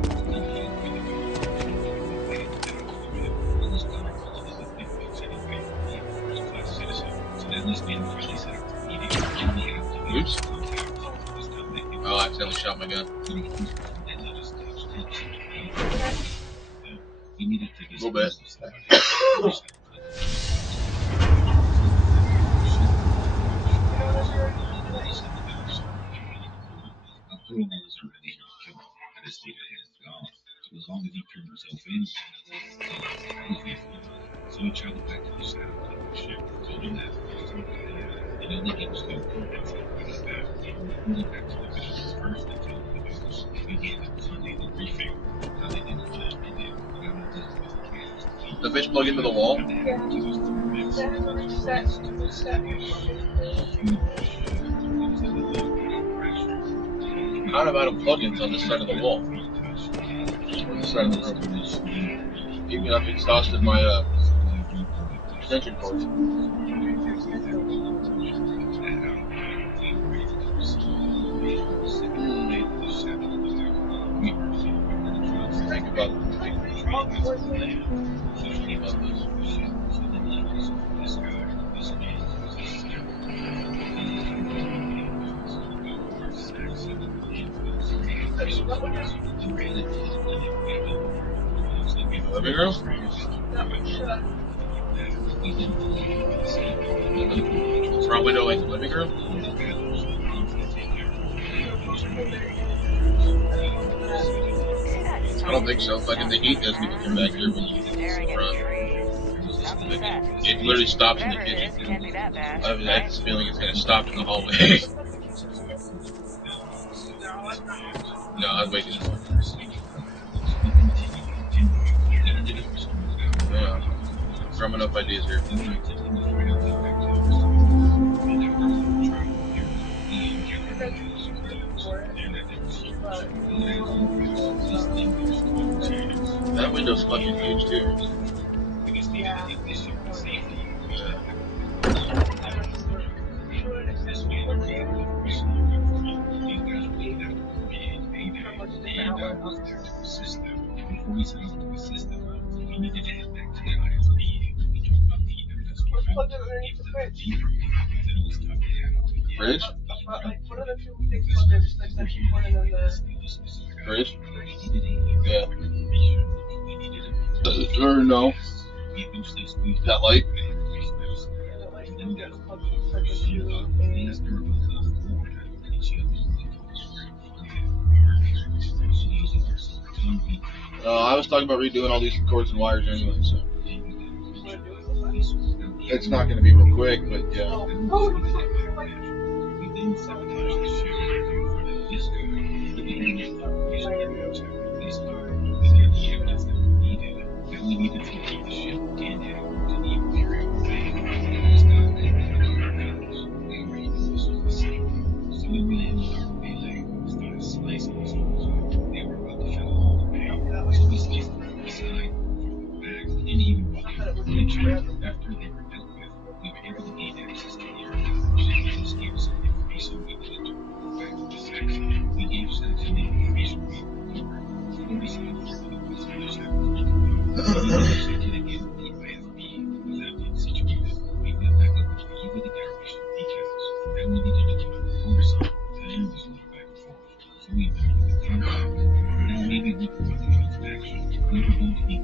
it's not the only way to do it. We waited to get our ship. Well, this gunner wasn't in the big wigs anyway. He was a first-class citizen. So then this man finally set up the meeting. And we have to make contact. This time they think Oh, I accidentally shot my gun. but of course, before they let us touch tips, we needed to A little bit. dispose of somebody. Approval was already here to kill him. I just needed his gone. So as long as he turned himself in, I was faithful enough. So we traveled back to the shadow to the ship. Told him that first time we had. They know that he was going to convince everybody of that. We reported back to the villages first and told them the news. We gave them a daily briefing. How they didn't want to end it. But I don't think we were fast. The fish plug into the wall? Yeah. That has a reset. How about a plugins on this side of the wall? Or this side of the room? Maybe I've exhausted my extension cords. Think about living room? Front window into living room? I don't think so. Like in the heat does people come back here when you get to the front. It literally stops in the kitchen. I have this feeling it's going to stop in the hallway. No, I was waiting. ideas here. That window's fucking huge too. Yeah. Before we set off to assist them, we needed to head back to the IFB. We dropped off the industrial Plug it underneath the fridge. it was tough to head out. Fridge? Like, what are the two things plugged in? Just like section one and then the Fridge? Yeah. Or no. That light? I was talking about redoing all these cords and wires anyway, so. It's not going to be real quick, but yeah. We needed to take the ship and head over to the Imperial Bank. This guy, we already knew this was the same. So we went in with our